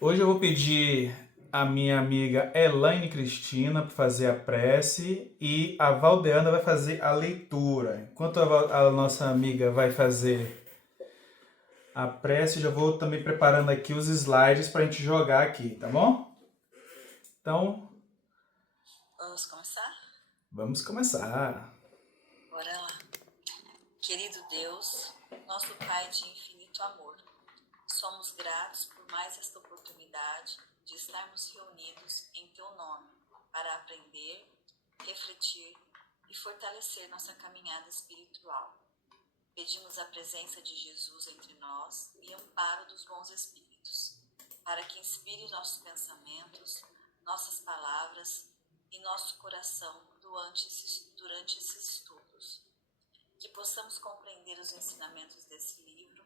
Hoje eu vou pedir a minha amiga Elaine Cristina para fazer a prece e a Valdeana vai fazer a leitura. Enquanto a nossa amiga vai fazer a prece, eu já vou também preparando aqui os slides para a gente jogar aqui, tá bom? Então, Vamos começar? vamos começar. Bora lá. Querido Deus, nosso Pai de infinito amor, somos gratos por mais esta oportunidade de estarmos reunidos em Teu nome para aprender, refletir e fortalecer nossa caminhada espiritual. Pedimos a presença de Jesus entre nós e amparo dos bons espíritos, para que inspire nossos pensamentos, nossas palavras e nosso coração durante esses estudos. Que possamos compreender os ensinamentos desse livro,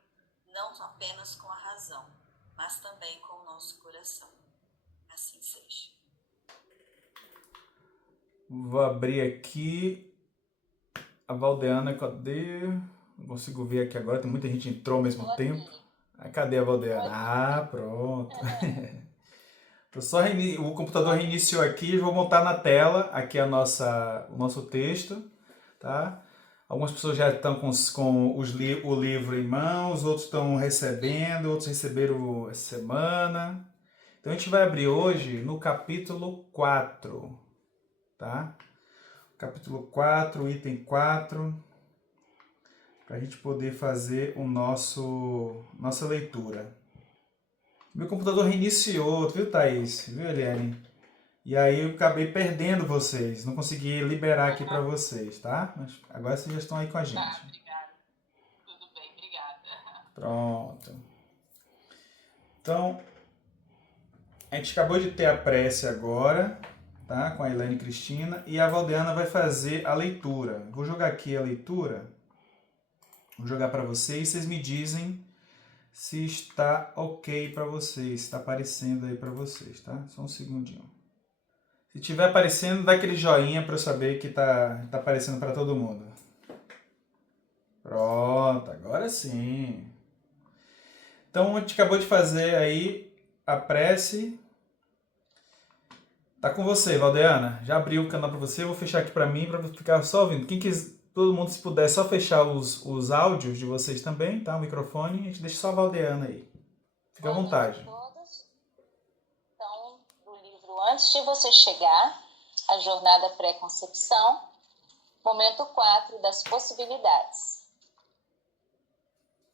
não apenas com a razão, mas também com o nosso coração. Assim seja. Vou abrir aqui a Valdeana, cadê? Não consigo ver aqui agora, tem muita gente que entrou ao mesmo Tô tempo. aqui, Cadê a tô Valdeana? aqui. Ah, pronto. O computador reiniciou aqui, vou montar na tela aqui o nosso texto, tá? Algumas pessoas já estão com o livro em mãos, outros estão recebendo, outros receberam essa semana. Então a gente vai abrir hoje no capítulo 4, tá? Capítulo 4, item 4, para a gente poder fazer nossa leitura. Meu computador reiniciou, viu, Thaís? Viu, Eliane? E aí eu acabei perdendo vocês, não consegui liberar aqui para vocês, tá? Mas agora vocês já estão aí com a gente. Tá, obrigada. Tudo bem, obrigada. Pronto. Então, a gente acabou de ter a prece agora, tá? Com a Elaine Cristina, e a Valdeana vai fazer a leitura. Vou jogar aqui a leitura, vou jogar para vocês me dizem se está ok para vocês, se está aparecendo aí para vocês, tá? Só um segundinho. Se estiver aparecendo, dá aquele joinha para eu saber que tá aparecendo para todo mundo. Pronto, agora sim. Então a gente acabou de fazer aí a prece. Tá com você, Valdeana. Já abri o canal para você, vou fechar aqui para mim para ficar só ouvindo. Quem quiser, todo mundo se puder só fechar os áudios de vocês também, tá? O microfone, a gente deixa só a Valdeana aí. Fica à Boa noite vontade. a todos. Então, do livro Antes de Você Chegar, a Jornada Pré-Concepção, momento 4 das possibilidades.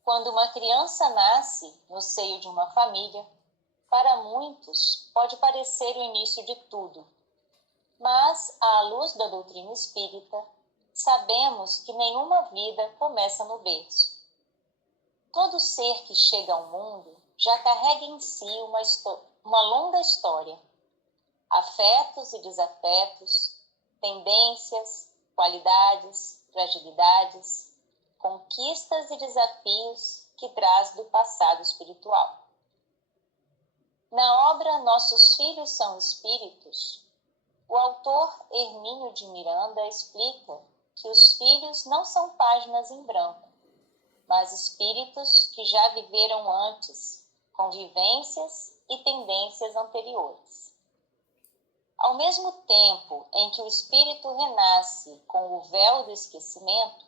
Quando uma criança nasce no seio de uma família, para muitos pode parecer o início de tudo, mas, à luz da doutrina espírita, sabemos que nenhuma vida começa no berço. Todo ser que chega ao mundo já carrega em si uma longa história, afetos e desafetos, tendências, qualidades, fragilidades, conquistas e desafios que traz do passado espiritual. Na obra Nossos Filhos são Espíritos, o autor Hermínio de Miranda explica que os filhos não são páginas em branco, mas espíritos que já viveram antes, convivências e tendências anteriores. Ao mesmo tempo em que o espírito renasce com o véu do esquecimento,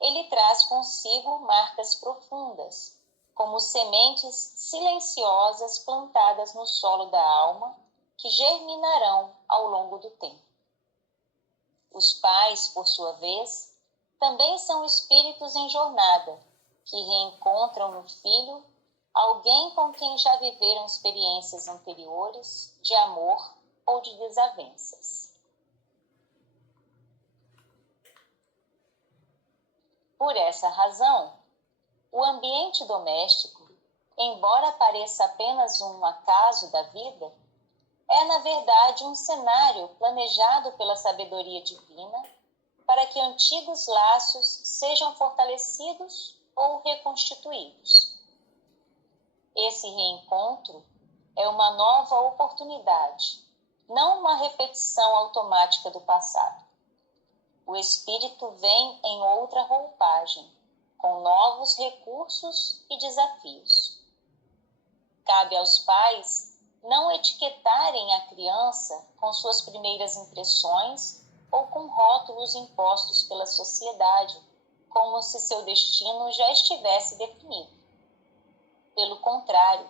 ele traz consigo marcas profundas, como sementes silenciosas plantadas no solo da alma, que germinarão ao longo do tempo. Os pais, por sua vez, também são espíritos em jornada, que reencontram no filho alguém com quem já viveram experiências anteriores de amor ou de desavenças. Por essa razão, o ambiente doméstico, embora pareça apenas um acaso da vida, é, na verdade, um cenário planejado pela sabedoria divina para que antigos laços sejam fortalecidos ou reconstituídos. Esse reencontro é uma nova oportunidade, não uma repetição automática do passado. O espírito vem em outra roupagem, com novos recursos e desafios. Cabe aos pais não etiquetarem a criança com suas primeiras impressões ou com rótulos impostos pela sociedade, como se seu destino já estivesse definido. Pelo contrário,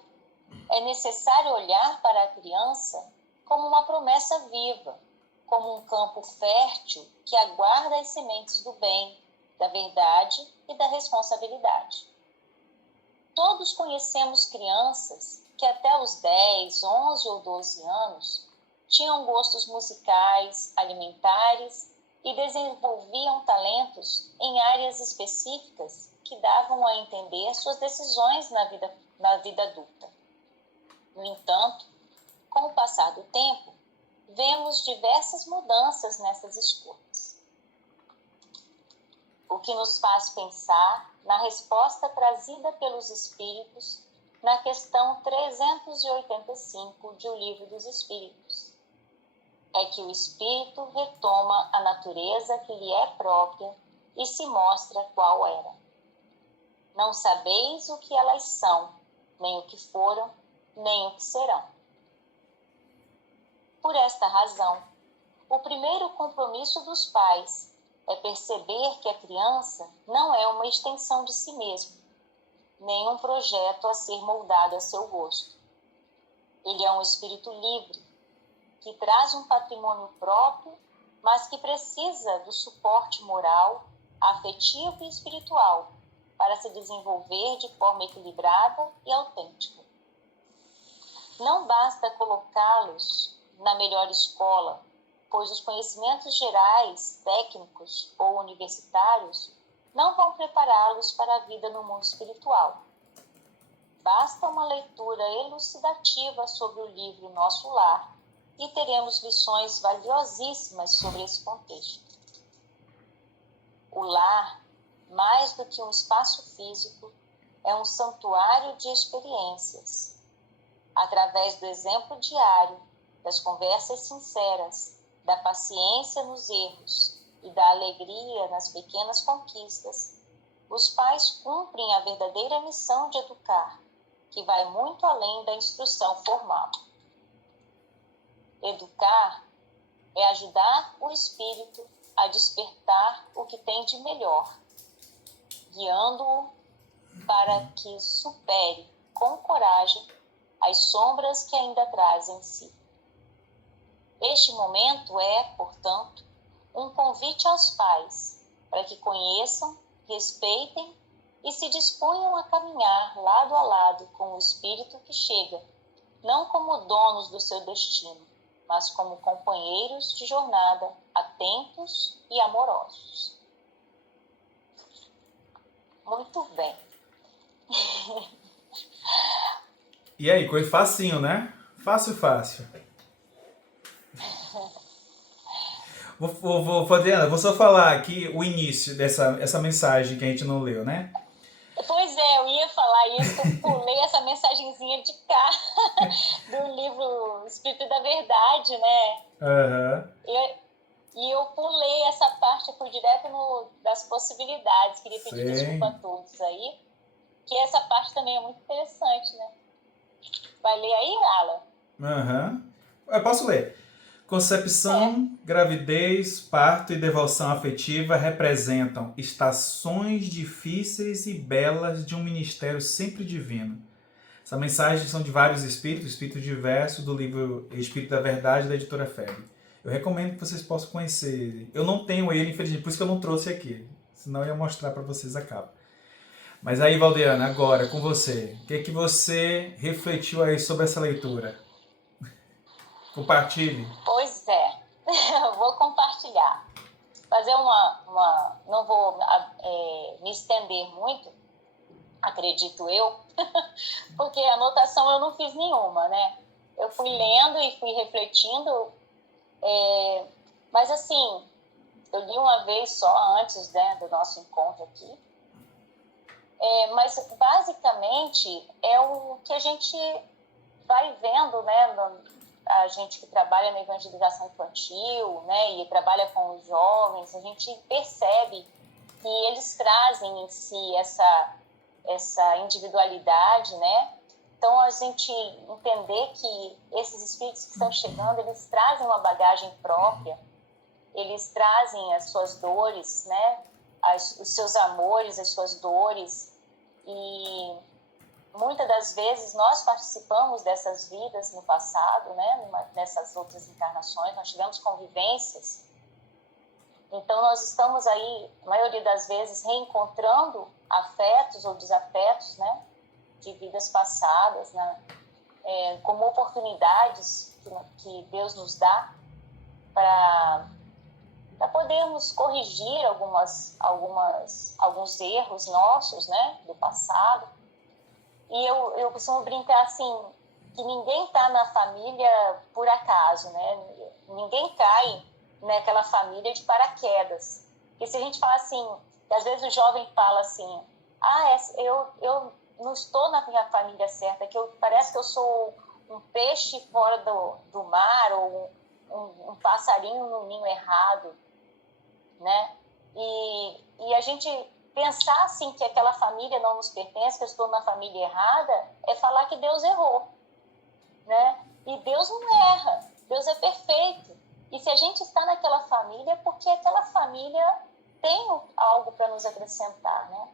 é necessário olhar para a criança como uma promessa viva, como um campo fértil que aguarda as sementes do bem, da verdade e da responsabilidade. Todos conhecemos crianças que até os 10, 11 ou 12 anos tinham gostos musicais, alimentares e desenvolviam talentos em áreas específicas que davam a entender suas decisões na vida adulta. No entanto, com o passar do tempo, vemos diversas mudanças nessas escolhas, o que nos faz pensar na resposta trazida pelos Espíritos na questão 385 de O Livro dos Espíritos. É que o Espírito retoma a natureza que lhe é própria e se mostra qual era. Não sabeis o que elas são, nem o que foram, nem o que serão. Por esta razão, o primeiro compromisso dos pais é perceber que a criança não é uma extensão de si mesmo, nem um projeto a ser moldado a seu gosto. Ele é um espírito livre, que traz um patrimônio próprio, mas que precisa do suporte moral, afetivo e espiritual para se desenvolver de forma equilibrada e autêntica. Não basta colocá-los na melhor escola, pois os conhecimentos gerais, técnicos ou universitários não vão prepará-los para a vida no mundo espiritual. Basta uma leitura elucidativa sobre o livro Nosso Lar e teremos lições valiosíssimas sobre esse contexto. O lar, mais do que um espaço físico, é um santuário de experiências. Através do exemplo diário, das conversas sinceras, da paciência nos erros e da alegria nas pequenas conquistas, os pais cumprem a verdadeira missão de educar, que vai muito além da instrução formal. Educar é ajudar o espírito a despertar o que tem de melhor, guiando-o para que supere com coragem as sombras que ainda traz em si. Este momento é, portanto, um convite aos pais para que conheçam, respeitem e se disponham a caminhar lado a lado com o espírito que chega, não como donos do seu destino, mas como companheiros de jornada atentos e amorosos. Muito bem. E aí, coisa facinho, né? Fácil, fácil. Adriana, vou só falar aqui o início essa mensagem que a gente não leu, né? Pois é, eu ia falar isso, que eu pulei essa mensagenzinha de cá do livro Espírito da Verdade, né? Aham. E eu pulei essa parte, eu fui direto das possibilidades. Queria pedir desculpa a todos aí, que essa parte também é muito interessante, né? Vai ler aí, Gala? Aham. Eu posso ler. Concepção, gravidez, parto e devoção afetiva representam estações difíceis e belas de um ministério sempre divino. Essa mensagem são de vários espíritos diversos, do livro Espírito da Verdade, da editora Febre. Eu recomendo que vocês possam conhecer ele. Eu não tenho ele, infelizmente, por isso que eu não trouxe aqui. Senão eu ia mostrar para vocês a capa. Mas aí, Valdeana, agora com você. O que é que você refletiu aí sobre essa leitura? Compartilhe. Pois é, eu vou compartilhar. Fazer não vou me estender muito, acredito eu, porque anotação eu não fiz nenhuma, né? Eu fui lendo e fui refletindo, mas assim, eu li uma vez só antes, né, do nosso encontro aqui, mas basicamente é o que a gente vai vendo, né, a gente que trabalha na evangelização infantil, né, e trabalha com os jovens, a gente percebe que eles trazem em si essa individualidade, né, Então, a gente entender que esses espíritos que estão chegando, eles trazem uma bagagem própria, eles trazem as suas dores, né? Os seus amores, as suas dores, e muitas das vezes nós participamos dessas vidas no passado, né? Nessas outras encarnações, nós tivemos convivências. Então, nós estamos aí, a maioria das vezes, reencontrando afetos ou desafetos, né? De vidas passadas, né? Como oportunidades que Deus nos dá para podermos corrigir alguns erros nossos, né? Do passado. E eu costumo brincar assim, que ninguém está na família por acaso, né? Ninguém cai naquela família de paraquedas. Porque se a gente fala assim, que às vezes o jovem fala assim, eu não estou na minha família certa, parece que eu sou um peixe fora do mar, ou um passarinho no ninho errado, né? E a gente pensar assim que aquela família não nos pertence, que eu estou na família errada, é falar que Deus errou, né? E Deus não erra, Deus é perfeito. E se a gente está naquela família, é porque aquela família tem algo para nos acrescentar, né?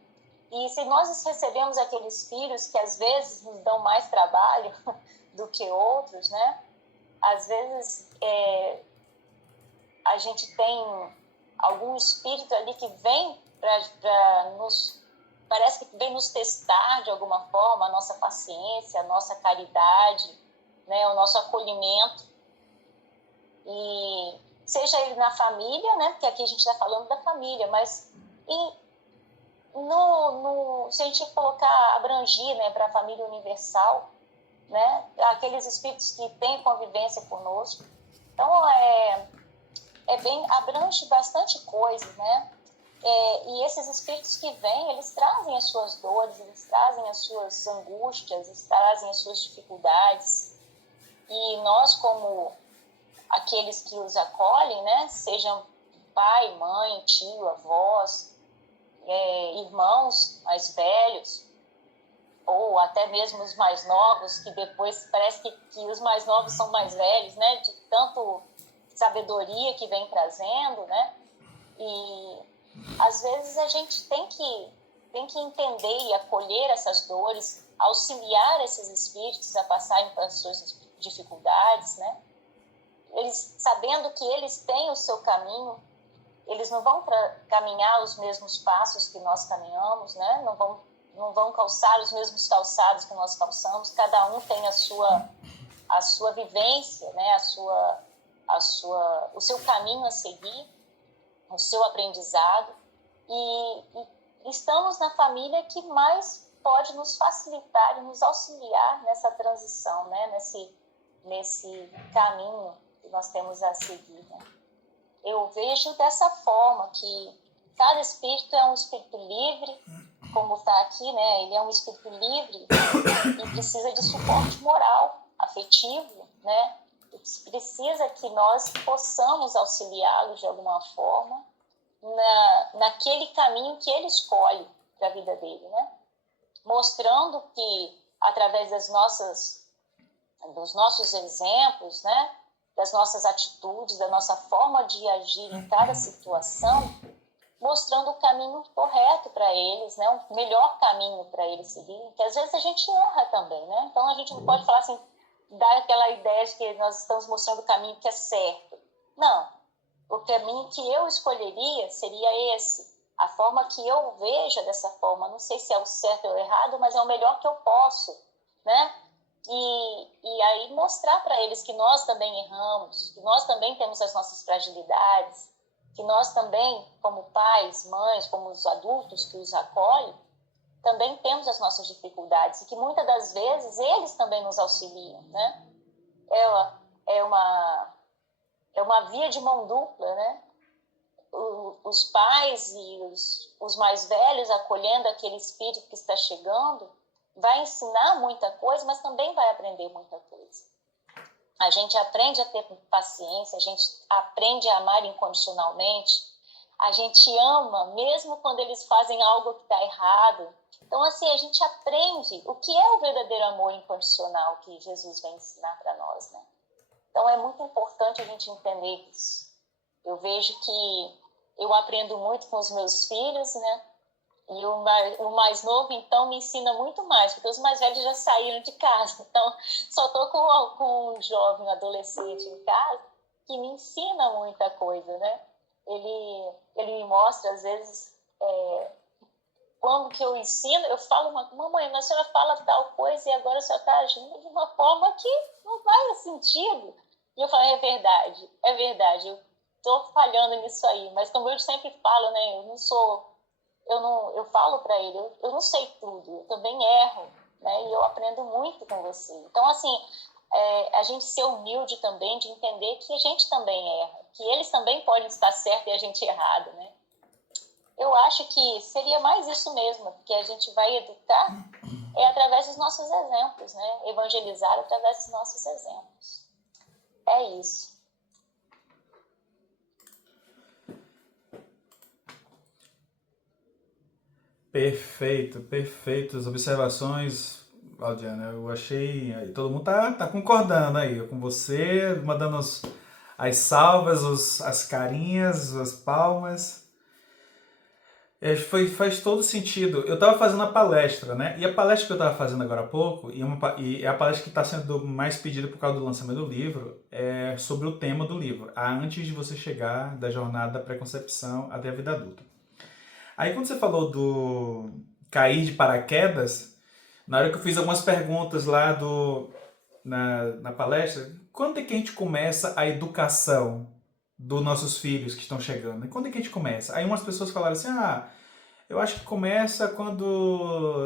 E se nós recebemos aqueles filhos que às vezes nos dão mais trabalho do que outros, né? Às vezes a gente tem algum espírito ali que vem para nos... Parece que vem nos testar de alguma forma a nossa paciência, a nossa caridade, né? O nosso acolhimento. E seja ele na família, né? Porque aqui a gente está falando da família, mas se a gente abrangir, né, para a família universal, né, aqueles espíritos que têm convivência conosco, então abrange bastante coisas, né? E esses espíritos que vêm, eles trazem as suas dores, eles trazem as suas angústias, eles trazem as suas dificuldades, e nós, como aqueles que os acolhem, né, sejam pai, mãe, tio, avós, irmãos mais velhos, ou até mesmo os mais novos, que depois parece que os mais novos são mais velhos, né? De tanto sabedoria que vem trazendo, né? E às vezes a gente tem que entender e acolher essas dores, auxiliar esses espíritos a passarem pelas suas dificuldades, né? Eles, sabendo que eles têm o seu caminho, eles não vão caminhar os mesmos passos que nós caminhamos, né? Não vão calçar os mesmos calçados que nós calçamos. Cada um tem a sua vivência, né? O seu caminho a seguir, o seu aprendizado. E estamos na família que mais pode nos facilitar e nos auxiliar nessa transição, né? Nesse caminho que nós temos a seguir, né? Eu vejo dessa forma, que cada espírito é um espírito livre, como está aqui, né? Ele é um espírito livre e precisa de suporte moral, afetivo, né? E precisa que nós possamos auxiliá-lo de alguma forma naquele caminho que ele escolhe para a vida dele, né? Mostrando que, através dos nossos exemplos, né? Das nossas atitudes, da nossa forma de agir em cada situação, mostrando o caminho correto para eles, né? O melhor caminho para eles seguirem, que às vezes a gente erra também, né? Então a gente não pode falar assim, dar aquela ideia de que nós estamos mostrando o caminho que é certo. Não, o caminho que eu escolheria seria esse. A forma que eu vejo dessa forma, não sei se é o certo ou o errado, mas é o melhor que eu posso, né? E aí mostrar para eles que nós também erramos, que nós também temos as nossas fragilidades, que nós também, como pais, mães, como os adultos que os acolhem, também temos as nossas dificuldades, e que muitas das vezes eles também nos auxiliam, né? É uma via de mão dupla, né? Os pais e os mais velhos acolhendo aquele espírito que está chegando, vai ensinar muita coisa, mas também vai aprender muita coisa. A gente aprende a ter paciência, a gente aprende a amar incondicionalmente, a gente ama, mesmo quando eles fazem algo que está errado, Então, assim, a gente aprende o que é o verdadeiro amor incondicional que Jesus vem ensinar para nós, né? Então, é muito importante a gente entender isso. Eu vejo que eu aprendo muito com os meus filhos, né? E o mais novo, então, me ensina muito mais, porque os mais velhos já saíram de casa. Então, só estou com um jovem, um adolescente em casa, que me ensina muita coisa, né? Ele me mostra, às vezes, quando que eu ensino, eu falo, mamãe, a senhora fala tal coisa e agora a senhora está agindo de uma forma que não faz sentido. E eu falo, é verdade, eu estou falhando nisso aí. Mas como eu sempre falo, né, eu falo para ele, eu não sei tudo, eu também erro, né, e eu aprendo muito com você. Então, assim, a gente ser humilde também, de entender que a gente também erra, que eles também podem estar certo e a gente errado, né. Eu acho que seria mais isso mesmo, porque a gente vai educar através dos nossos exemplos, né, evangelizar através dos nossos exemplos. É isso. Perfeito. As observações, Valdiana, eu achei. Todo mundo tá concordando aí com você, mandando as salvas, as carinhas, as palmas. Faz todo sentido. Eu estava fazendo a palestra, né? E a palestra que eu estava fazendo agora há pouco, e é a palestra que está sendo mais pedida por causa do lançamento do livro, é sobre o tema do livro, antes de você chegar da jornada da pré-concepção até a vida adulta. Aí quando você falou do cair de paraquedas, na hora que eu fiz algumas perguntas lá na palestra, quando é que a gente começa a educação dos nossos filhos que estão chegando? Quando é que a gente começa? Aí umas pessoas falaram assim, eu acho que começa quando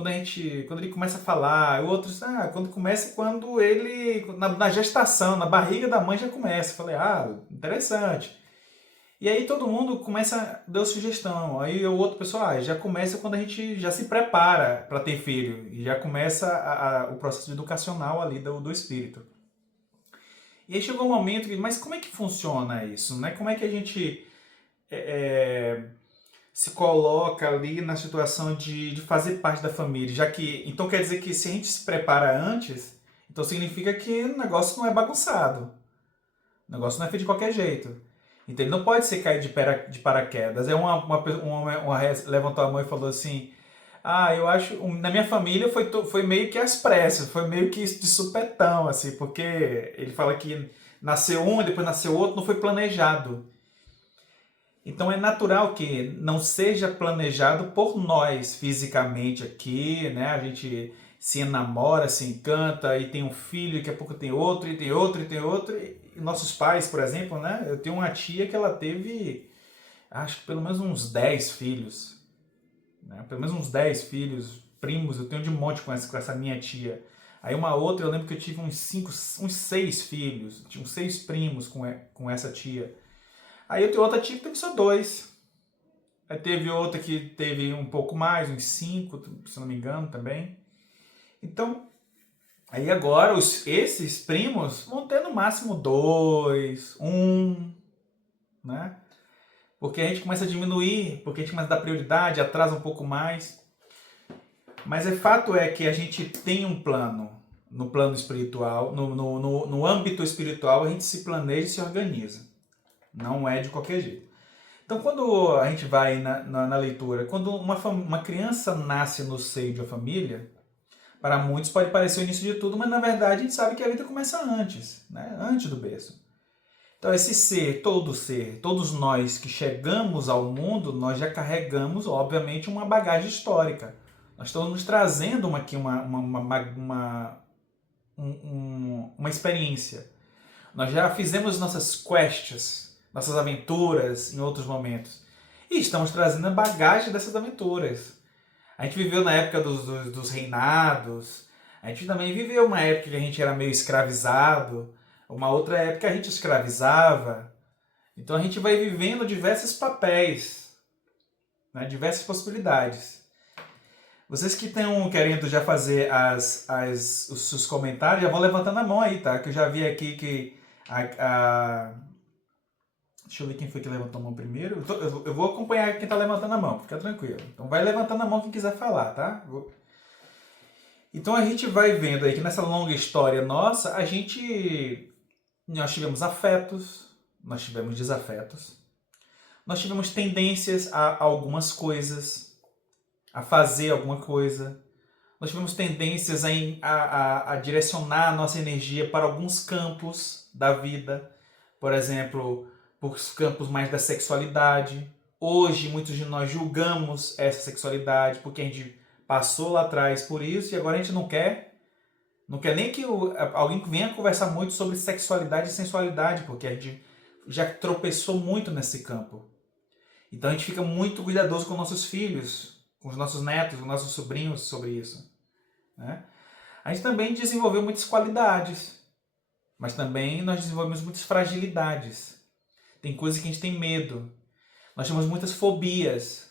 ele começa a falar. Outros, quando começa quando ele, na gestação, na barriga da mãe já começa. Eu falei, interessante. E aí todo mundo deu sugestão. Aí o outro pessoal, já começa quando a gente já se prepara para ter filho. E já começa o processo educacional ali do espírito. E aí chegou um momento mas como é que funciona isso, né? Como é que a gente se coloca ali na situação de fazer parte da família? Já que, então quer dizer que se a gente se prepara antes, então significa que o negócio não é bagunçado. O negócio não é feito de qualquer jeito. Então ele não pode ser cair de paraquedas. Aí uma levantou a mão e falou assim, eu acho, na minha família foi meio que às pressas, foi meio que de supetão, assim, porque ele fala que nasceu um, depois nasceu outro, não foi planejado. Então é natural que não seja planejado por nós fisicamente aqui, né? A gente se enamora, se encanta e tem um filho, daqui a pouco tem outro, e tem outro, e tem outro. E nossos pais, por exemplo, né? Eu tenho uma tia que ela teve, acho que pelo menos uns 10 filhos. Né? Pelo menos uns 10 filhos, primos, eu tenho de monte com essa minha tia. Aí uma outra, eu lembro que eu tive uns 6 filhos, tinha uns 6 primos com essa tia. Aí eu tenho outra tia que teve só 2. Aí teve outra que teve um pouco mais, uns 5, se não me engano também. Então, aí agora esses primos vão ter no máximo 2, 1, né? Porque a gente começa a diminuir, porque a gente começa a dar prioridade, atrasa um pouco mais. Mas fato é que a gente tem um plano, no plano espiritual, no âmbito espiritual, a gente se planeja e se organiza. Não é de qualquer jeito. Então, quando a gente vai na leitura, quando uma criança nasce no seio de uma família, para muitos pode parecer o início de tudo, mas na verdade a gente sabe que a vida começa antes, né? Antes do berço. Então, esse ser, todos nós que chegamos ao mundo, nós já carregamos, obviamente, uma bagagem histórica. Nós estamos nos trazendo aqui uma experiência. Nós já fizemos nossas quests, nossas aventuras em outros momentos. E estamos trazendo a bagagem dessas aventuras. A gente viveu na época dos reinados. A gente também viveu uma época que a gente era meio escravizado. Uma outra época a gente escravizava. Então a gente vai vivendo diversos papéis, né? Diversas possibilidades. Vocês que estão querendo já fazer os seus comentários, já vão levantando a mão aí, tá? Que eu já vi aqui que Deixa eu ver quem foi que levantou a mão primeiro. Eu vou acompanhar quem está levantando a mão, fica tranquilo. Então vai levantando a mão quem quiser falar, tá? Então a gente vai vendo aí que nessa longa história nossa, nós tivemos afetos, nós tivemos desafetos, nós tivemos tendências a algumas coisas, a fazer alguma coisa, nós tivemos tendências a direcionar a nossa energia para alguns campos da vida, por exemplo, por campos mais da sexualidade. Hoje, muitos de nós julgamos essa sexualidade porque a gente passou lá atrás por isso e agora a gente não quer nem que alguém venha conversar muito sobre sexualidade e sensualidade, porque a gente já tropeçou muito nesse campo. Então a gente fica muito cuidadoso com nossos filhos, com os nossos netos, com os nossos sobrinhos sobre isso, né? A gente também desenvolveu muitas qualidades, mas também nós desenvolvemos muitas fragilidades. Tem coisas que a gente tem medo. Nós temos muitas fobias,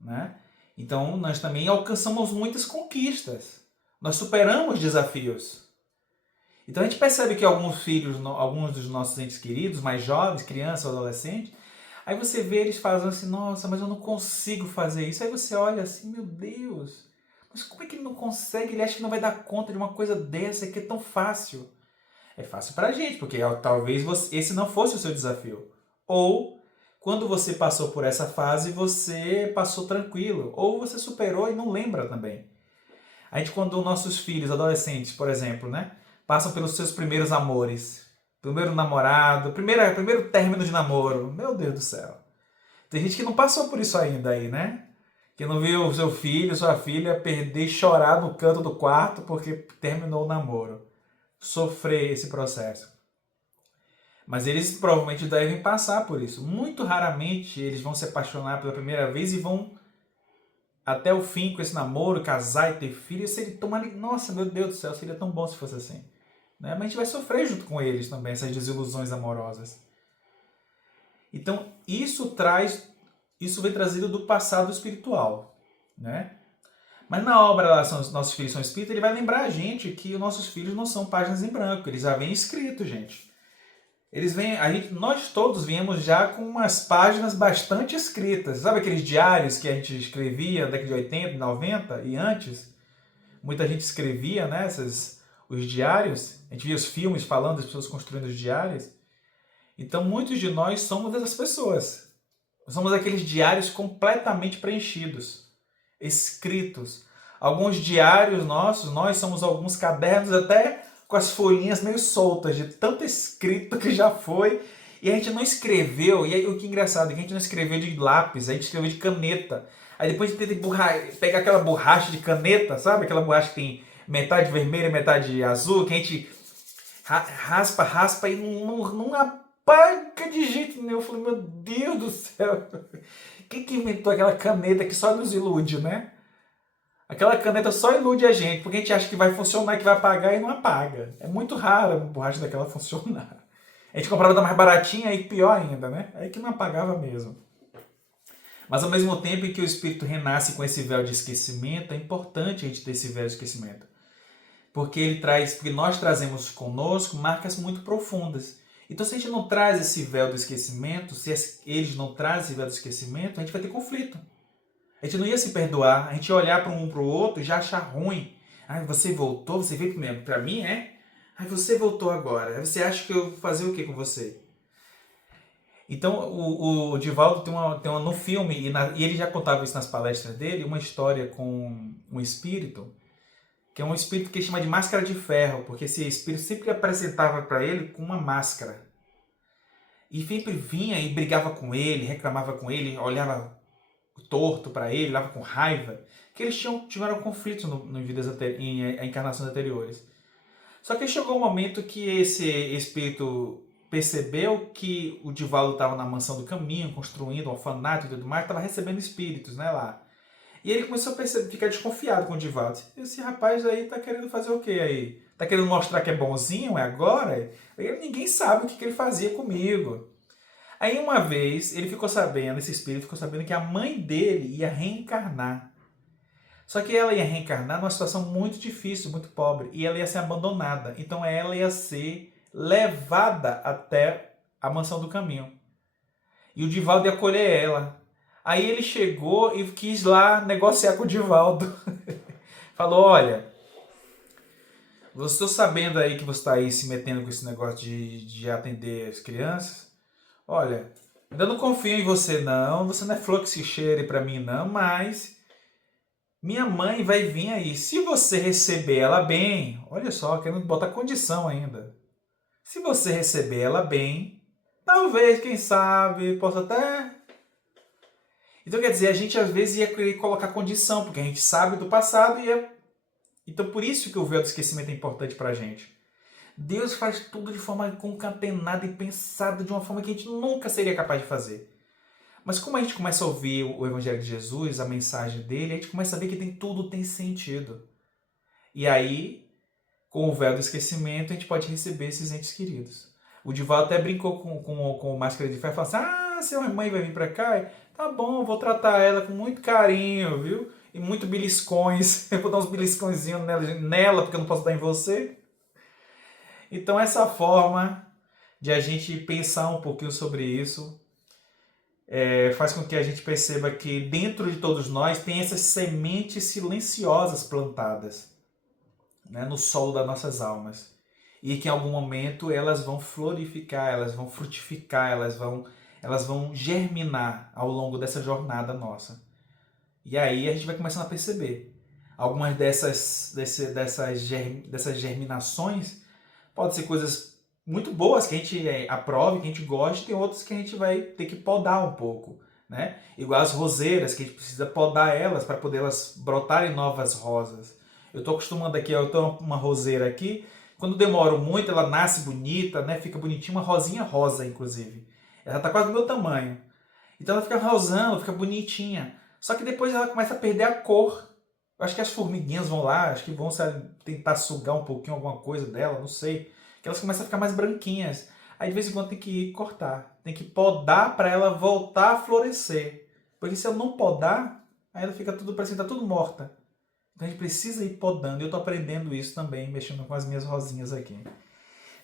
né? Então nós também alcançamos muitas conquistas. Nós superamos desafios. Então a gente percebe que alguns filhos, alguns dos nossos entes queridos, mais jovens, crianças, adolescentes, aí você vê eles falando assim, nossa, mas eu não consigo fazer isso. Aí você olha assim, meu Deus, mas como é que ele não consegue? Ele acha que não vai dar conta de uma coisa dessa que é tão fácil. É fácil pra gente, porque talvez esse não fosse o seu desafio. Ou, quando você passou por essa fase, você passou tranquilo. Ou você superou e não lembra também. A gente, quando nossos filhos, adolescentes, por exemplo, né, passam pelos seus primeiros amores, primeiro namorado, primeiro término de namoro, meu Deus do céu. Tem gente que não passou por isso ainda aí, né? Que não viu o seu filho, sua filha perder e chorar no canto do quarto porque terminou o namoro. Sofrer esse processo. Mas eles provavelmente devem passar por isso. Muito raramente eles vão se apaixonar pela primeira vez e vão até o fim com esse namoro, casar e ter filho. E se ele tomar, nossa, meu Deus do céu, seria tão bom se fosse assim, né? Mas a gente vai sofrer junto com eles também, essas desilusões amorosas. Então isso vem trazido do passado espiritual, né? Mas na obra lá, Nossos Filhos São Espíritos, ele vai lembrar a gente que os nossos filhos não são páginas em branco, eles já vêm escritos, gente. Nós todos viemos já com umas páginas bastante escritas. Sabe aqueles diários que a gente escrevia na década de 80, 90 e antes? Muita gente escrevia, né, os diários. A gente via os filmes falando das pessoas construindo os diários. Então muitos de nós somos dessas pessoas. Somos aqueles diários completamente preenchidos, escritos. Alguns diários nossos, nós somos alguns cadernos até com as folhinhas meio soltas, de tanto escrito que já foi, e a gente não escreveu, e aí o que é engraçado é que a gente não escreveu de lápis, a gente escreveu de caneta. Aí depois a gente tenta pegar aquela borracha de caneta, sabe? Aquela borracha que tem metade vermelha e metade azul, que a gente raspa e não apaga de jeito nenhum. Eu falei, meu Deus do céu, quem que inventou aquela caneta que só nos ilude, né? Aquela caneta só ilude a gente, porque a gente acha que vai funcionar, que vai apagar e não apaga. É muito raro uma borracha daquela funcionar. A gente comprava da mais baratinha e pior ainda, né? Aí que não apagava mesmo. Mas ao mesmo tempo em que o espírito renasce com esse véu de esquecimento, é importante a gente ter esse véu de esquecimento. Porque nós trazemos conosco marcas muito profundas. Então se a gente não traz esse véu do esquecimento, se eles não trazem esse véu do esquecimento, a gente vai ter conflito. A gente não ia se perdoar, a gente ia olhar para um para o outro e já achar ruim. Ah, você voltou, você veio para mim, é? Ah, você voltou agora. Aí você acha que eu vou fazer o que com você? Então, o Divaldo tem uma no filme, e ele já contava isso nas palestras dele, uma história com um espírito, que é um espírito que ele chama de máscara de ferro, porque esse espírito sempre apresentava para ele com uma máscara. E sempre vinha e brigava com ele, reclamava com ele, olhava torto para ele, olhava com raiva, que eles tiveram conflitos em encarnações anteriores. Só que chegou um momento que esse espírito percebeu que o Divaldo estava na mansão do caminho, construindo um orfanato e tudo mais, estava recebendo espíritos, né, lá. E ele começou a ficar desconfiado com o Divaldo. Esse rapaz aí tá querendo fazer o quê aí? Tá querendo mostrar que é bonzinho, é agora? Ninguém sabe o que ele fazia comigo. Aí uma vez, esse espírito ficou sabendo que a mãe dele ia reencarnar. Só que ela ia reencarnar numa situação muito difícil, muito pobre, e ela ia ser abandonada. Então ela ia ser levada até a mansão do caminho. E o Divaldo ia acolher ela. Aí ele chegou e quis lá negociar com o Divaldo. Falou, olha, você estou sabendo aí que você está aí se metendo com esse negócio de atender as crianças. Olha, ainda não confio em você não, você não é flor que se cheire para mim não, mas minha mãe vai vir aí. Se você receber ela bem, olha só, querendo botar condição ainda. Se você receber ela bem, talvez, quem sabe, possa até... Então, quer dizer, a gente às vezes ia querer colocar condição, porque a gente sabe do passado e ia... Então, por isso que o véu do esquecimento é importante pra gente. Deus faz tudo de forma concatenada e pensada de uma forma que a gente nunca seria capaz de fazer. Mas como a gente começa a ouvir o Evangelho de Jesus, a mensagem dele, a gente começa a ver que tudo tem sentido. E aí, com o véu do esquecimento, a gente pode receber esses entes queridos. O Divaldo até brincou com o Máscara de Ferro, falou assim, se a mãe vai vir pra cá, tá bom, vou tratar ela com muito carinho, viu? E muito beliscões, eu vou dar uns beliscõezinhos nela, porque eu não posso dar em você. Então essa forma de a gente pensar um pouquinho sobre isso faz com que a gente perceba que dentro de todos nós tem essas sementes silenciosas plantadas, né, no solo das nossas almas. E que em algum momento elas vão florificar, elas vão frutificar, elas vão germinar ao longo dessa jornada nossa. E aí a gente vai começando a perceber. Algumas dessas germinações podem ser coisas muito boas que a gente aprove, que a gente goste, tem outras que a gente vai ter que podar um pouco, né? Igual as roseiras, que a gente precisa podar elas para poder elas brotarem novas rosas. Eu estou acostumando aqui, eu tenho uma roseira aqui, quando demoro muito ela nasce bonita, né? Fica bonitinha, uma rosinha rosa inclusive. Ela está quase do meu tamanho. Então ela fica rosando, fica bonitinha. Só que depois ela começa a perder a cor. Eu acho que as formiguinhas vão lá, acho que vão tentar sugar um pouquinho alguma coisa dela, não sei. Que elas começam a ficar mais branquinhas. Aí de vez em quando tem que ir cortar. Tem que podar para ela voltar a florescer. Porque se eu não podar, aí ela fica tudo, parece que tá tudo morta. Então a gente precisa ir podando. Eu estou aprendendo isso também, mexendo com as minhas rosinhas aqui.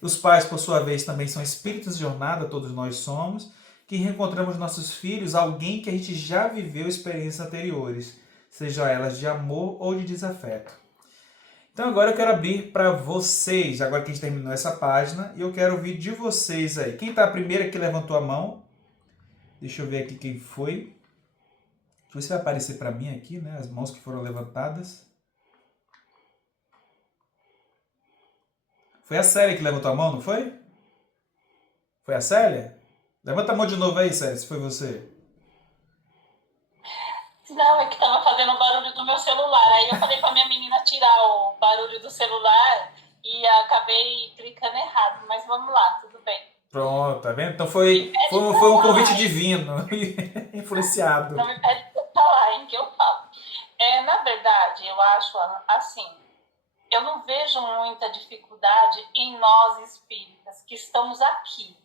Os pais, por sua vez, também são espíritos de jornada, todos nós somos, que reencontramos nossos filhos, alguém que a gente já viveu experiências anteriores, seja elas de amor ou de desafeto. Então agora eu quero abrir para vocês, agora que a gente terminou essa página, e eu quero ouvir de vocês aí. Quem está a primeira que levantou a mão? Deixa eu ver aqui quem foi. Deixa eu ver se vai aparecer para mim aqui, né? As mãos que foram levantadas. Foi a Célia que levantou a mão, não foi? Foi a Célia? Levanta a mão de novo aí, Célia, se foi você. Não, é que tava fazendo o barulho do meu celular. Aí eu falei pra minha menina tirar o barulho do celular e acabei clicando errado. Mas vamos lá, tudo bem. Pronto, tá vendo? Então foi um convite divino, influenciado. Não me pede pra falar, hein, que eu falo. Na verdade, eu acho assim, eu não vejo muita dificuldade em nós espíritas que estamos aqui.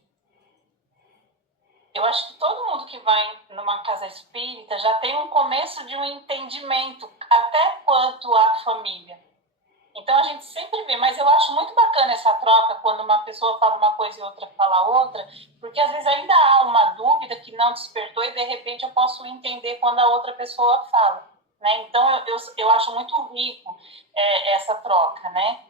Eu acho que todo mundo que vai numa casa espírita já tem um começo de um entendimento, até quanto à família. Então a gente sempre vê, mas eu acho muito bacana essa troca quando uma pessoa fala uma coisa e outra fala outra, porque às vezes ainda há uma dúvida que não despertou e de repente eu posso entender quando a outra pessoa fala, né? Então eu acho muito rico essa troca, né?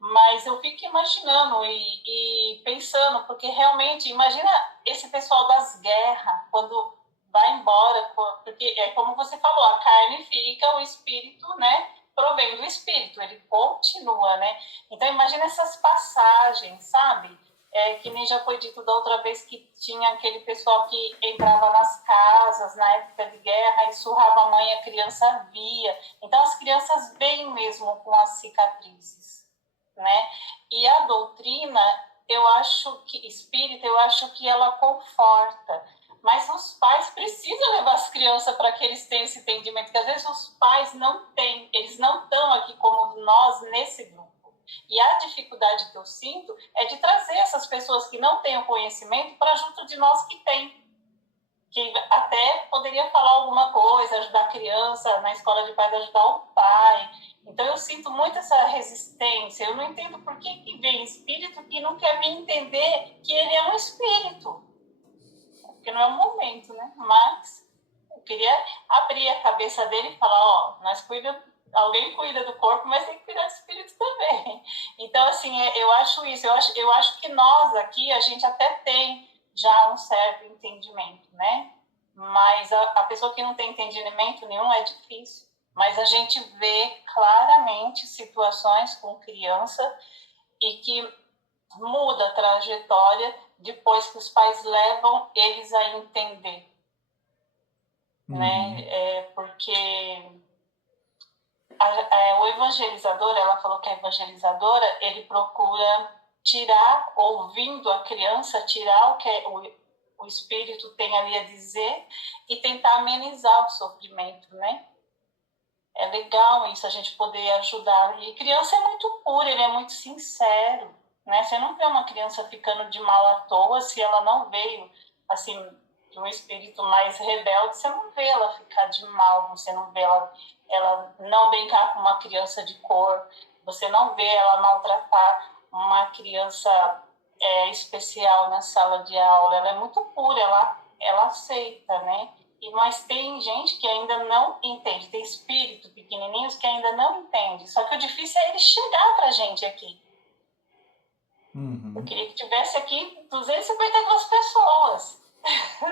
Mas eu fico imaginando e pensando, porque realmente, imagina esse pessoal das guerras, quando vai embora, porque é como você falou, a carne fica, o espírito, né, provém do espírito, ele continua, né? Então imagina essas passagens, sabe? Que nem já foi dito da outra vez que tinha aquele pessoal que entrava nas casas na época de guerra e surrava a mãe, a criança via. Então as crianças vêm mesmo com as cicatrizes, né? E a doutrina, eu acho que espírita, eu acho que ela conforta, mas os pais precisam levar as crianças para que eles tenham esse entendimento, porque às vezes os pais não têm, eles não estão aqui como nós nesse grupo. E a dificuldade que eu sinto é de trazer essas pessoas que não têm o conhecimento para junto de nós que têm. Que até poderia falar alguma coisa, ajudar a criança na escola de pais, ajudar o pai. Então eu sinto muito essa resistência. Eu não entendo por que vem espírito que não quer me entender que ele é um espírito. porque não é o momento, né? Mas eu queria abrir a cabeça dele e falar, ó, alguém cuida do corpo, mas tem que cuidar do espírito também. Então, assim, eu acho isso. Eu acho que nós aqui, a gente até tem já um certo entendimento, né? Mas a pessoa que não tem entendimento nenhum é difícil. Mas a gente vê claramente situações com criança e que muda a trajetória depois que os pais levam eles a entender, né? Porque o evangelizador, ela falou que a evangelizadora, ele procura tirar, ouvindo a criança, tirar o que o espírito tem ali a dizer e tentar amenizar o sofrimento, né? É legal isso, a gente poder ajudar. E criança é muito pura, ele é muito sincero, né? Você não vê uma criança ficando de mal à toa se ela não veio, assim, de um espírito mais rebelde, você não vê ela ficar de mal, você não vê ela não brincar com uma criança de cor, você não vê ela maltratar uma criança especial na sala de aula. Ela é muito pura, ela aceita, né? Mas tem gente que ainda não entende, tem espírito pequenininhos que ainda não entende. Só que o difícil é ele chegar pra gente aqui. Eu queria que tivesse aqui 252 pessoas,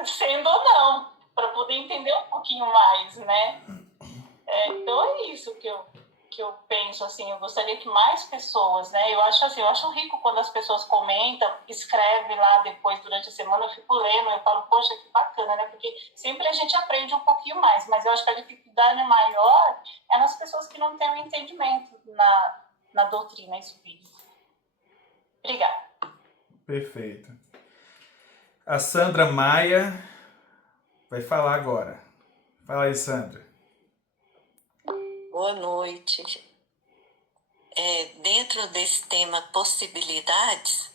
sendo ou não, para poder entender um pouquinho mais, né? Então é isso que eu penso, assim, eu gostaria que mais pessoas, né? Eu acho rico quando as pessoas comentam, escrevem lá depois, durante a semana, eu fico lendo, eu falo, poxa, que bacana, né? Porque sempre a gente aprende um pouquinho mais, mas eu acho que a dificuldade maior é nas pessoas que não têm um entendimento na doutrina espírita. Obrigada. Perfeito. A Sandra Maia vai falar agora. Fala aí, Sandra. Boa noite. Dentro desse tema possibilidades,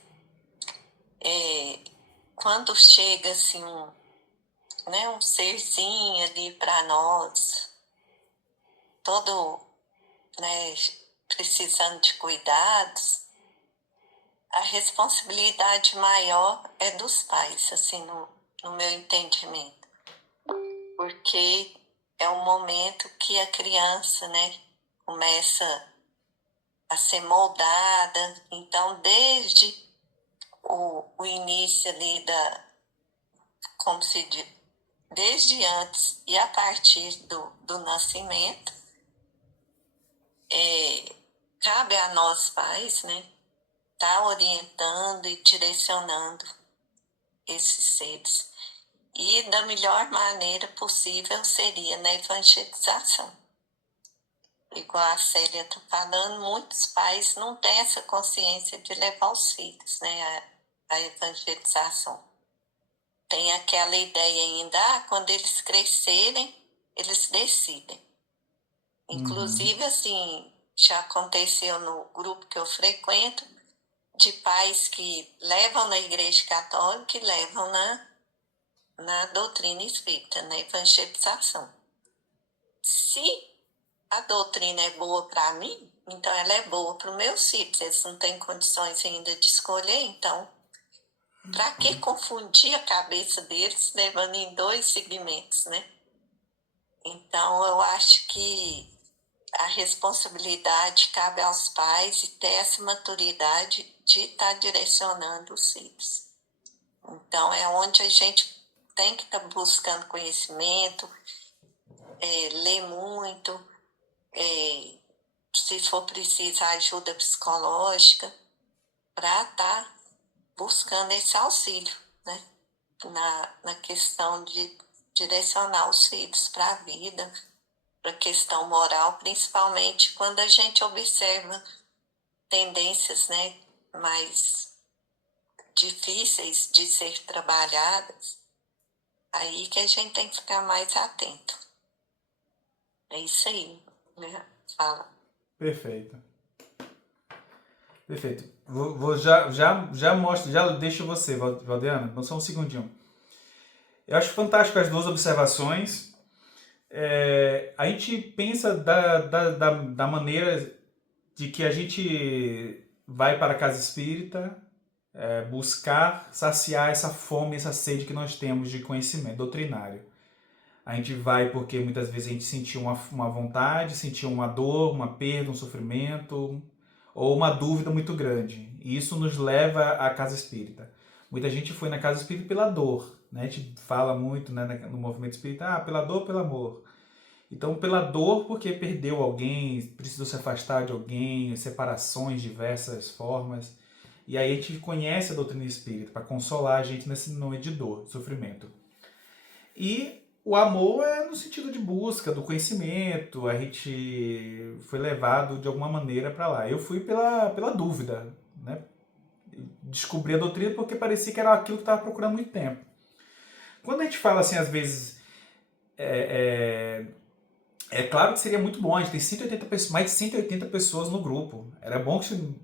quando chega assim um serzinho ali para nós, todo, né, precisando de cuidados, a responsabilidade maior é dos pais, assim, no meu entendimento, porque é o momento que a criança, né, começa a ser moldada. Então, desde o início ali como se diz, desde antes e a partir do nascimento, cabe a nós pais, né, tá orientando e direcionando esses seres. E da melhor maneira possível seria na evangelização. Igual a Célia está falando, muitos pais não têm essa consciência de levar os filhos, né, à evangelização. Tem aquela ideia ainda, quando eles crescerem, eles decidem. Inclusive, assim, já aconteceu no grupo que eu frequento, de pais que levam na Igreja Católica e levam na doutrina espírita, na evangelização. Se a doutrina é boa para mim, então ela é boa para os meus filhos. Eles não têm condições ainda de escolher, então, para que confundir a cabeça deles levando em dois segmentos, né? Então, eu acho que a responsabilidade cabe aos pais e ter essa maturidade de estar direcionando os filhos. Então, é onde a gente tem que estar buscando conhecimento, ler muito, se for preciso, ajuda psicológica, para estar buscando esse auxílio, né? Na questão de direcionar os filhos para a vida, para a questão moral, principalmente quando a gente observa tendências, né, mais difíceis de ser trabalhadas, aí que a gente tem que ficar mais atento. É isso aí, né? Fala. Perfeito. Perfeito. Já mostro, já deixo você, Valdeana, só um segundinho. Eu acho fantástico as duas observações. A gente pensa da maneira de que a gente vai para a casa espírita, buscar saciar essa fome, essa sede que nós temos de conhecimento doutrinário. A gente vai porque muitas vezes a gente sentiu uma vontade, sentiu uma dor, uma perda, um sofrimento ou uma dúvida muito grande. E isso nos leva à casa espírita. Muita gente foi na casa espírita pela dor, né? A gente fala muito, né, no movimento espírita, pela dor, pelo amor. Então, pela dor, porque perdeu alguém, precisou se afastar de alguém, separações de diversas formas. E aí a gente conhece a doutrina espírita para consolar a gente nesse momento de dor, sofrimento. E o amor é no sentido de busca do conhecimento, a gente foi levado de alguma maneira para lá. Eu fui pela dúvida, né? Descobri a doutrina porque parecia que era aquilo que eu estava procurando há muito tempo. Quando a gente fala assim, às vezes, é claro que seria muito bom, a gente tem 180 pessoas, mais de 180 pessoas no grupo. Era bom que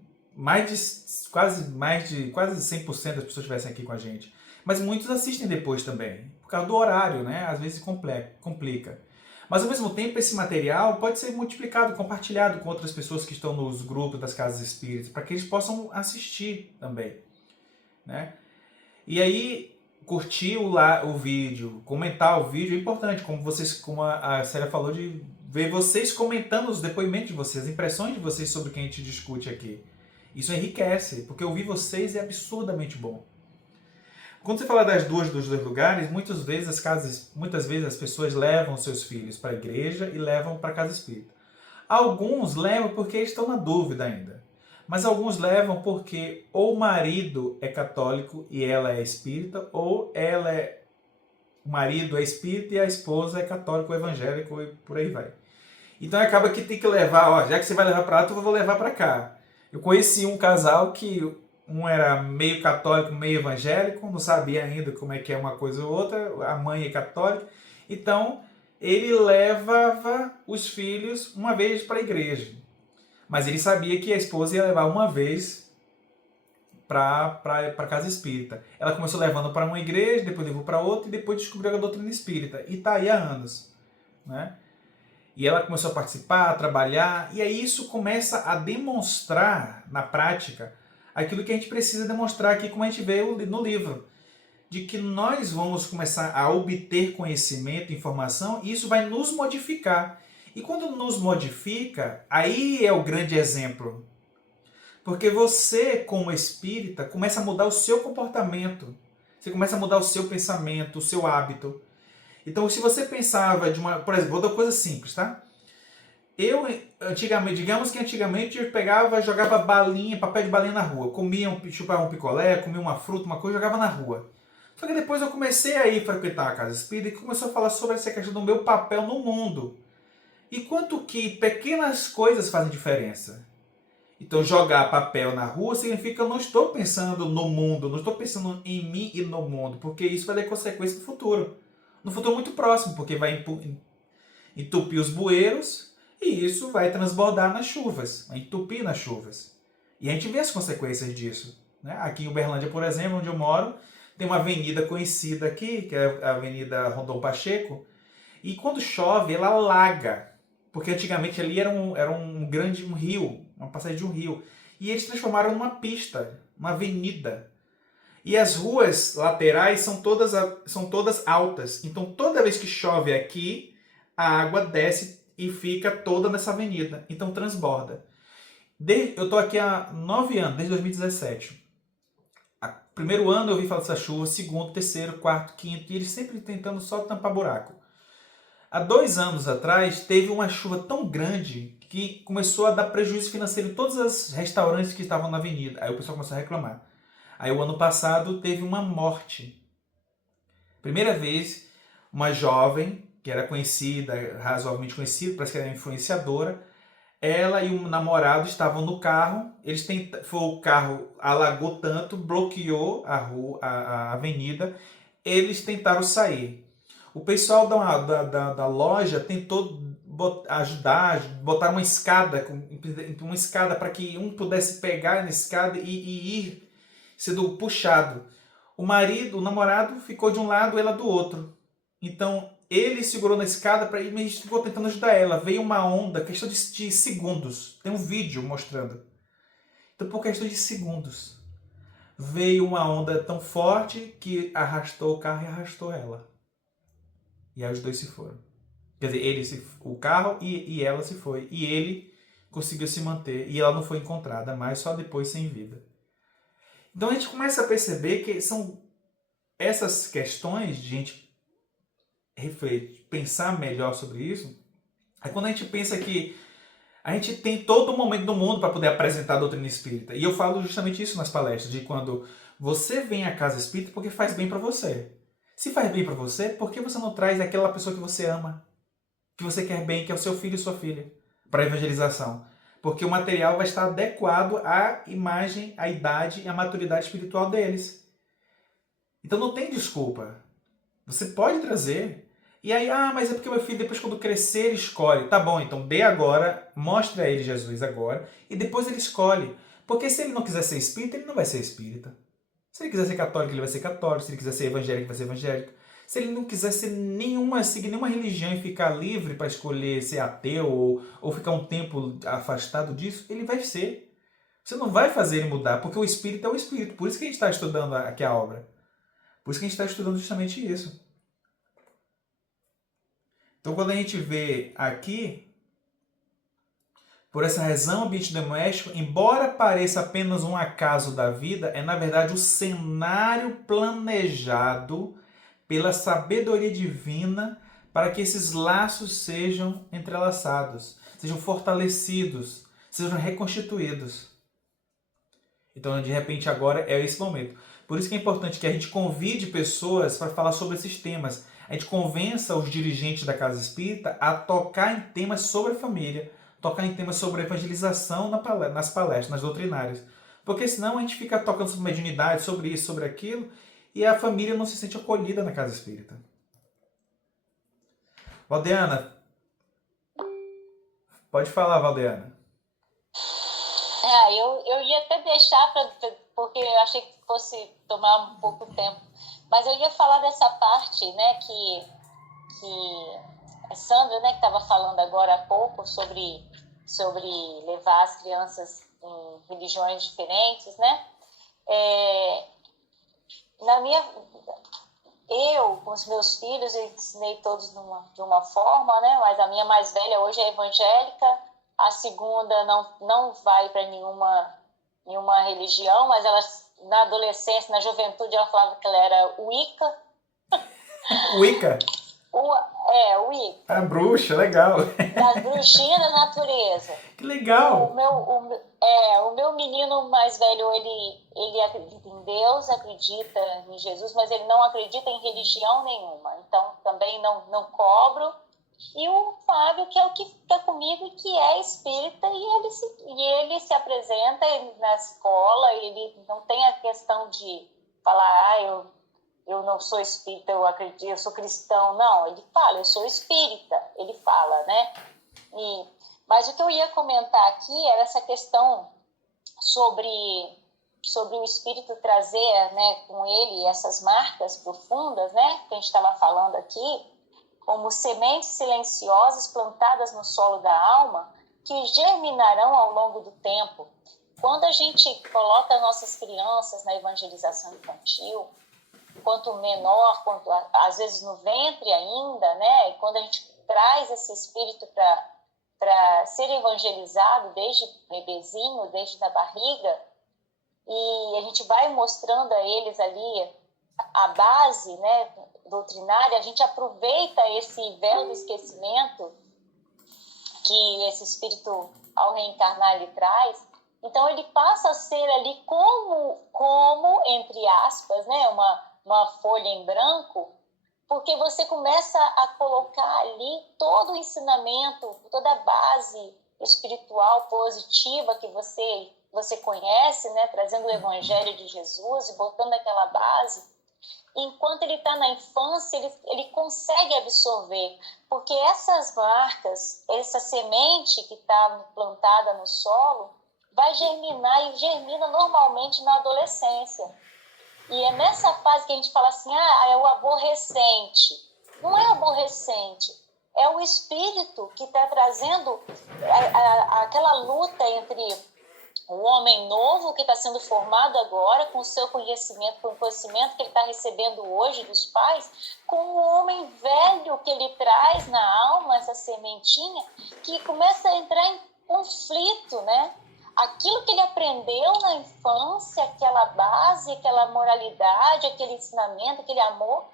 quase 100% das pessoas estivessem aqui com a gente. Mas muitos assistem depois também, por causa do horário, né? Às vezes complica. Mas ao mesmo tempo esse material pode ser multiplicado, compartilhado com outras pessoas que estão nos grupos das casas espíritas, para que eles possam assistir também, né? E aí curtir o vídeo, comentar o vídeo é importante, como a Célia falou, de ver vocês comentando os depoimentos de vocês, as impressões de vocês sobre o que a gente discute aqui. Isso enriquece, porque ouvir vocês é absurdamente bom. Quando você fala dos dois lugares, muitas vezes as pessoas levam seus filhos para a igreja e levam para a casa espírita. Alguns levam porque estão na dúvida ainda. Mas alguns levam porque ou o marido é católico e ela é espírita, ou o marido é espírita e a esposa é católico ou evangélico e por aí vai. Então acaba que tem que levar, já que você vai levar para lá, eu vou levar para cá. Eu conheci um casal que um era meio católico, meio evangélico, não sabia ainda como é que é uma coisa ou outra, a mãe é católica, então ele levava os filhos uma vez para a igreja. Mas ele sabia que a esposa ia levar uma vez para a casa espírita. Ela começou levando para uma igreja, depois levou para outra e depois descobriu a doutrina espírita. E está aí há anos, né? E ela começou a participar, a trabalhar, e aí isso começa a demonstrar na prática aquilo que a gente precisa demonstrar aqui, como a gente vê no livro. De que nós vamos começar a obter conhecimento, informação, e isso vai nos modificar. E quando nos modifica, aí é o grande exemplo. Porque você, como espírita, começa a mudar o seu comportamento. Você começa a mudar o seu pensamento, o seu hábito. Então, se você pensava por exemplo, vou dar uma coisa simples, tá? Digamos que antigamente eu pegava, jogava papel de balinha na rua. Chupava um picolé, comia uma fruta, uma coisa, jogava na rua. Só que depois eu comecei a ir frequentar a casa espírita e começou a falar sobre essa questão do meu papel no mundo. E quanto que pequenas coisas fazem diferença. Então, jogar papel na rua significa que eu não estou pensando no mundo, não estou pensando em mim e no mundo, porque isso vai ter consequência no futuro. No futuro muito próximo, porque vai entupir os bueiros e isso vai transbordar nas chuvas, vai entupir nas chuvas. E a gente vê as consequências disso, né? Aqui em Uberlândia, por exemplo, onde eu moro, tem uma avenida conhecida aqui, que é a Avenida Rondon Pacheco, e quando chove ela alaga. Porque antigamente ali era um rio, uma passagem de um rio. E eles transformaram numa pista, uma avenida. E as ruas laterais são todas altas. Então toda vez que chove aqui, a água desce e fica toda nessa avenida. Então transborda. Eu estou aqui há 9 anos, desde 2017. Primeiro ano eu ouvi falar dessa chuva, segundo, terceiro, quarto, quinto, e eles sempre tentando só tampar buraco. Há 2 anos atrás, teve uma chuva tão grande que começou a dar prejuízo financeiro em todos os restaurantes que estavam na avenida. Aí o pessoal começou a reclamar. Aí o ano passado teve uma morte. Primeira vez, uma jovem, que era conhecida, razoavelmente conhecida, parece que era influenciadora, ela e o namorado estavam no carro, o carro alagou tanto, bloqueou a avenida, eles tentaram sair. O pessoal da loja tentou ajudar, botar uma escada para que um pudesse pegar na escada e ir sendo puxado. O namorado ficou de um lado, ela do outro. Então ele segurou na escada para ir, mas ficou tentando ajudar ela. Veio uma onda, questão de segundos. Tem um vídeo mostrando. Então por questão de segundos. veio uma onda tão forte que arrastou o carro e arrastou ela. E aí os dois se foram. Quer dizer, o carro e ela se foi. E ele conseguiu se manter. E ela não foi encontrada mais, só depois sem vida. Então a gente começa a perceber que são essas questões de a gente refletir, pensar melhor sobre isso. É quando a gente pensa que a gente tem todo o momento do mundo para poder apresentar a doutrina espírita. E eu falo justamente isso nas palestras, de quando você vem à casa espírita porque faz bem para você. Se faz bem para você, por que você não traz aquela pessoa que você ama, que você quer bem, que é o seu filho e sua filha, para a evangelização? Porque o material vai estar adequado à imagem, à idade e à maturidade espiritual deles. Então não tem desculpa. Você pode trazer. E aí, mas é porque meu filho depois quando crescer ele escolhe. Tá bom, então dê agora, mostre a ele Jesus agora, e depois ele escolhe. Porque se ele não quiser ser espírita, ele não vai ser espírita. Se ele quiser ser católico, ele vai ser católico. Se ele quiser ser evangélico, ele vai ser evangélico. Se ele não quiser ser seguir nenhuma religião e ficar livre para escolher ser ateu ou ficar um tempo afastado disso, ele vai ser. Você não vai fazer ele mudar, porque o espírito é o espírito. Por isso que a gente está estudando aqui a obra. Por isso que a gente está estudando justamente isso. Então, quando a gente vê aqui, por essa razão, o ambiente doméstico, embora pareça apenas um acaso da vida, é na verdade o cenário planejado pela sabedoria divina para que esses laços sejam entrelaçados, sejam fortalecidos, sejam reconstituídos. Então, de repente, agora é esse momento. Por isso que é importante que a gente convide pessoas para falar sobre esses temas. A gente convença os dirigentes da Casa Espírita a tocar em temas sobre a família, tocar em temas sobre evangelização nas palestras, nas doutrinárias. Porque senão a gente fica tocando sobre mediunidade, sobre isso, sobre aquilo, e a família não se sente acolhida na Casa Espírita. Valdeana, pode falar, Valdeana. Eu ia até deixar, porque eu achei que fosse tomar um pouco tempo, mas eu ia falar dessa parte, né, que a Sandra, né, que estava falando agora há pouco sobre levar as crianças em religiões diferentes, né? Eu, com os meus filhos, eu ensinei todos de uma forma, né? Mas a minha mais velha hoje é evangélica, a segunda não vai para nenhuma religião, mas ela, na adolescência, na juventude, ela falava que ela era Wicca. Wicca? Wicca. A bruxa, legal. Das bruxinhas da natureza. Que legal. O meu menino mais velho, ele acredita em Deus, acredita em Jesus, mas ele não acredita em religião nenhuma. Então, também não cobro. E o Fábio, que é o que fica comigo, que é espírita, e ele se apresenta na escola, ele não tem a questão de falar, eu não sou espírita, eu acredito, eu sou cristão. Não, ele fala, eu sou espírita, ele fala, né? Mas o que eu ia comentar aqui era essa questão sobre o espírito trazer, né, com ele essas marcas profundas, né, que a gente estava falando aqui, como sementes silenciosas plantadas no solo da alma, que germinarão ao longo do tempo. Quando a gente coloca nossas crianças na evangelização infantil, quanto menor, quanto às vezes no ventre ainda, né, e quando a gente traz esse espírito para ser evangelizado desde bebezinho, desde a barriga, e a gente vai mostrando a eles ali a base, né, doutrinária, a gente aproveita esse véu do esquecimento que esse espírito, ao reencarnar, ele traz. Então, ele passa a ser ali como entre aspas, né, uma folha em branco, porque você começa a colocar ali todo o ensinamento, toda a base espiritual positiva que você conhece, né, trazendo o Evangelho de Jesus e botando aquela base. Enquanto ele está na infância, ele consegue absorver, porque essas marcas, essa semente que está plantada no solo, vai germinar e germina normalmente na adolescência. E é nessa fase que a gente fala assim, é o aborrecente. Não é aborrecente, é o espírito que está trazendo aquela luta entre O homem novo que está sendo formado agora, com o seu conhecimento, com o conhecimento que ele está recebendo hoje dos pais, com o homem velho que ele traz na alma, essa sementinha, que começa a entrar em conflito, né? Aquilo que ele aprendeu na infância, aquela base, aquela moralidade, aquele ensinamento, aquele amor,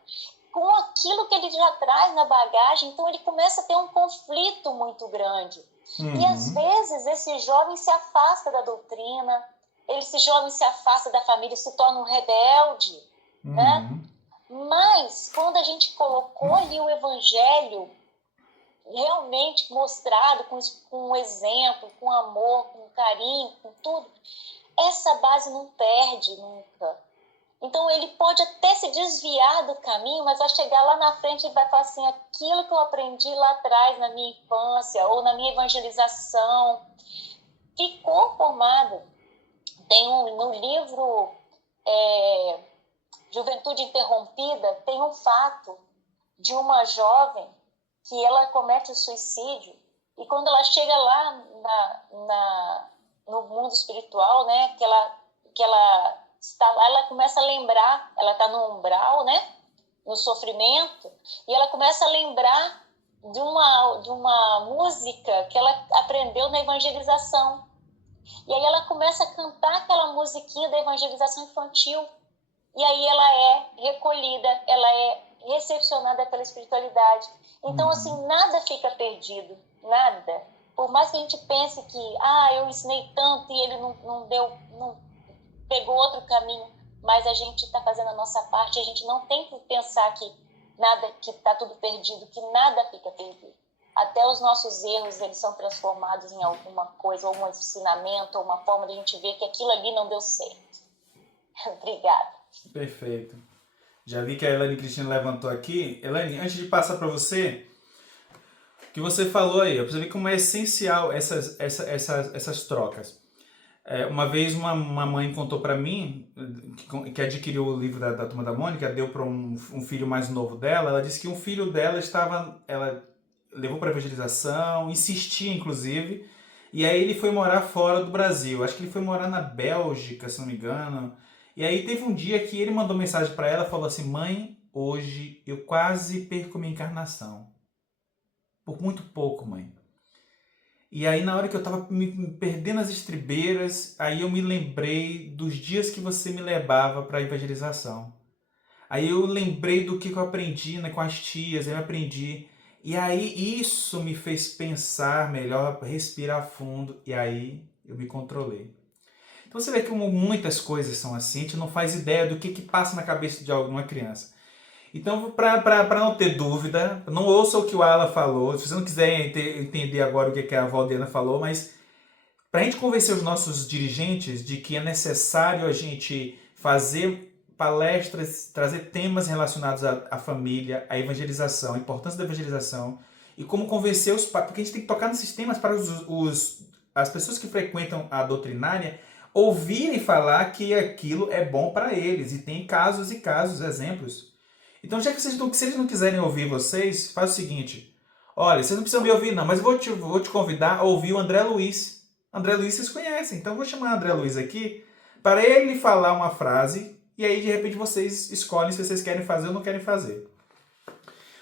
com aquilo que ele já traz na bagagem, então ele começa a ter um conflito muito grande. E às vezes esse jovem se afasta da doutrina, esse jovem se afasta da família, se torna um rebelde, né? Mas quando a gente colocou ali o evangelho realmente mostrado, com um exemplo, com amor, com carinho, com tudo, essa base não perde nunca. Então ele pode até se desviar do caminho, mas ao chegar lá na frente ele vai falar assim, aquilo que eu aprendi lá atrás na minha infância ou na minha evangelização ficou formado. Tem no livro Juventude Interrompida, tem um fato de uma jovem que ela comete o suicídio e quando ela chega lá no mundo espiritual, né, que ela está lá, ela começa a lembrar, ela está no umbral, né, no sofrimento, e ela começa a lembrar de uma música que ela aprendeu na evangelização. E aí ela começa a cantar aquela musiquinha da evangelização infantil. E aí ela é recolhida, ela é recepcionada pela espiritualidade. Então, assim, nada fica perdido, nada. Por mais que a gente pense que, eu ensinei tanto e ele não pegou outro caminho, mas a gente está fazendo a nossa parte, a gente não tem que pensar que está tudo perdido, que nada fica perdido. Até os nossos erros, eles são transformados em alguma coisa, ou um ensinamento, ou uma forma de a gente ver que aquilo ali não deu certo. Obrigada. Perfeito. Já vi que a Elaine Cristina levantou aqui. Elaine, antes de passar para você, o que você falou aí, eu preciso ver como é essencial essas trocas. Uma vez uma mãe contou para mim, que adquiriu o livro da Turma da Mônica, deu para um filho mais novo dela, ela disse que um filho dela ela levou para evangelização, insistia inclusive, e aí ele foi morar fora do Brasil, acho que ele foi morar na Bélgica, se não me engano, e aí teve um dia que ele mandou mensagem para ela, falou assim, mãe, hoje eu quase perco minha encarnação, por muito pouco, mãe. E aí na hora que eu tava me perdendo as estribeiras, aí eu me lembrei dos dias que você me levava para a evangelização. Aí eu lembrei do que eu aprendi, né, com as tias, eu aprendi. E aí isso me fez pensar melhor, respirar fundo, e aí eu me controlei. Então você vê que muitas coisas são assim, a gente não faz ideia do que passa na cabeça de alguma criança. Então, para não ter dúvida, não ouça o que o Alan falou. Se você não quiser entender agora o que a Valdiana falou, mas para a gente convencer os nossos dirigentes de que é necessário a gente fazer palestras, trazer temas relacionados à família, à evangelização, a importância da evangelização, e como convencer os pais, porque a gente tem que tocar nesses temas para as pessoas que frequentam a doutrinária ouvirem falar que aquilo é bom para eles, e tem casos e casos, exemplos. Então, já que se eles não quiserem ouvir vocês, faz o seguinte. Olha, vocês não precisam me ouvir não, mas eu vou te convidar a ouvir o André Luiz. André Luiz vocês conhecem, então eu vou chamar o André Luiz aqui para ele falar uma frase e aí de repente vocês escolhem se vocês querem fazer ou não querem fazer.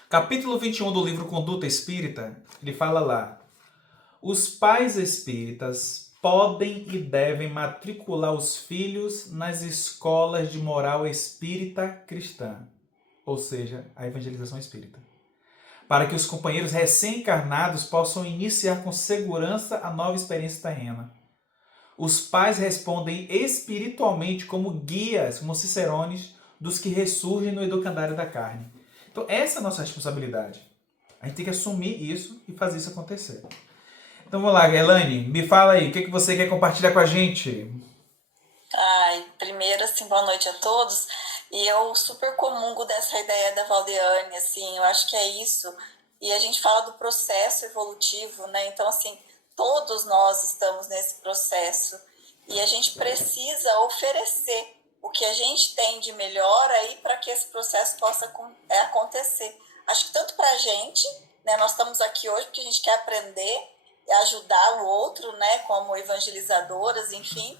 Capítulo 21 do livro Conduta Espírita, ele fala lá. Os pais espíritas podem e devem matricular os filhos nas escolas de moral espírita cristã. Ou seja, a evangelização espírita, para que os companheiros recém-encarnados possam iniciar com segurança a nova experiência terrena. Os pais respondem espiritualmente como guias, como cicerones, dos que ressurgem no educandário da carne. Então essa é a nossa responsabilidade. A gente tem que assumir isso e fazer isso acontecer. Então vamos lá, Elaine, me fala aí, o que você quer compartilhar com a gente? Primeiro, assim, boa noite a todos. E eu super comungo dessa ideia da Valdiane, assim, eu acho que é isso. E a gente fala do processo evolutivo, né? Então, assim, todos nós estamos nesse processo. E a gente precisa oferecer o que a gente tem de melhor aí para que esse processo possa acontecer. Acho que tanto para a gente, né? Nós estamos aqui hoje porque a gente quer aprender, ajudar o outro, né, como evangelizadoras, enfim.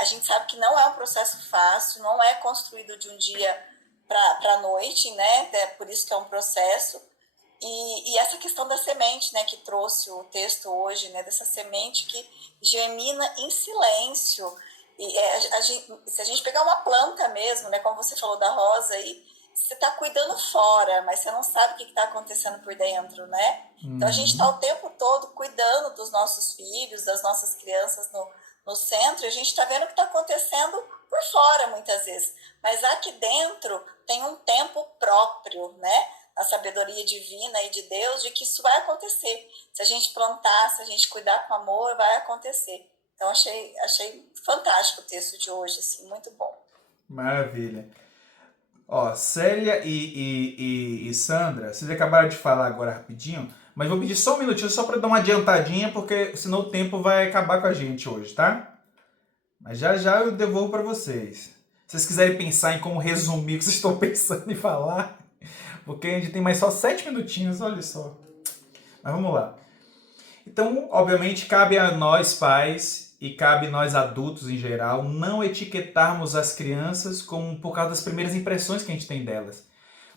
A gente sabe que não é um processo fácil, não é construído de um dia para a noite, né? É por isso que é um processo. E essa questão da semente, né, que trouxe o texto hoje, né, dessa semente que germina em silêncio. E se a gente pegar uma planta mesmo, né, como você falou da rosa aí, você está cuidando fora, mas você não sabe o que está acontecendo por dentro, né? Então a gente está o tempo todo cuidando dos nossos filhos, das nossas crianças no centro, e a gente está vendo o que está acontecendo por fora muitas vezes. Mas aqui dentro tem um tempo próprio, né? A sabedoria divina e de Deus, de que isso vai acontecer. Se a gente plantar, se a gente cuidar com amor, vai acontecer. Então achei fantástico o texto de hoje, assim, muito bom. Maravilha. Ó, Célia e Sandra, vocês acabaram de falar agora rapidinho, mas vou pedir só um minutinho só para dar uma adiantadinha, porque senão o tempo vai acabar com a gente hoje, tá? Mas já já eu devolvo para vocês. Se vocês quiserem pensar em como resumir o que vocês estão pensando em falar, porque a gente tem mais só 7 minutinhos, olha só. Mas vamos lá. Então, obviamente, cabe a nós pais e cabe a nós adultos em geral não etiquetarmos as crianças como por causa das primeiras impressões que a gente tem delas.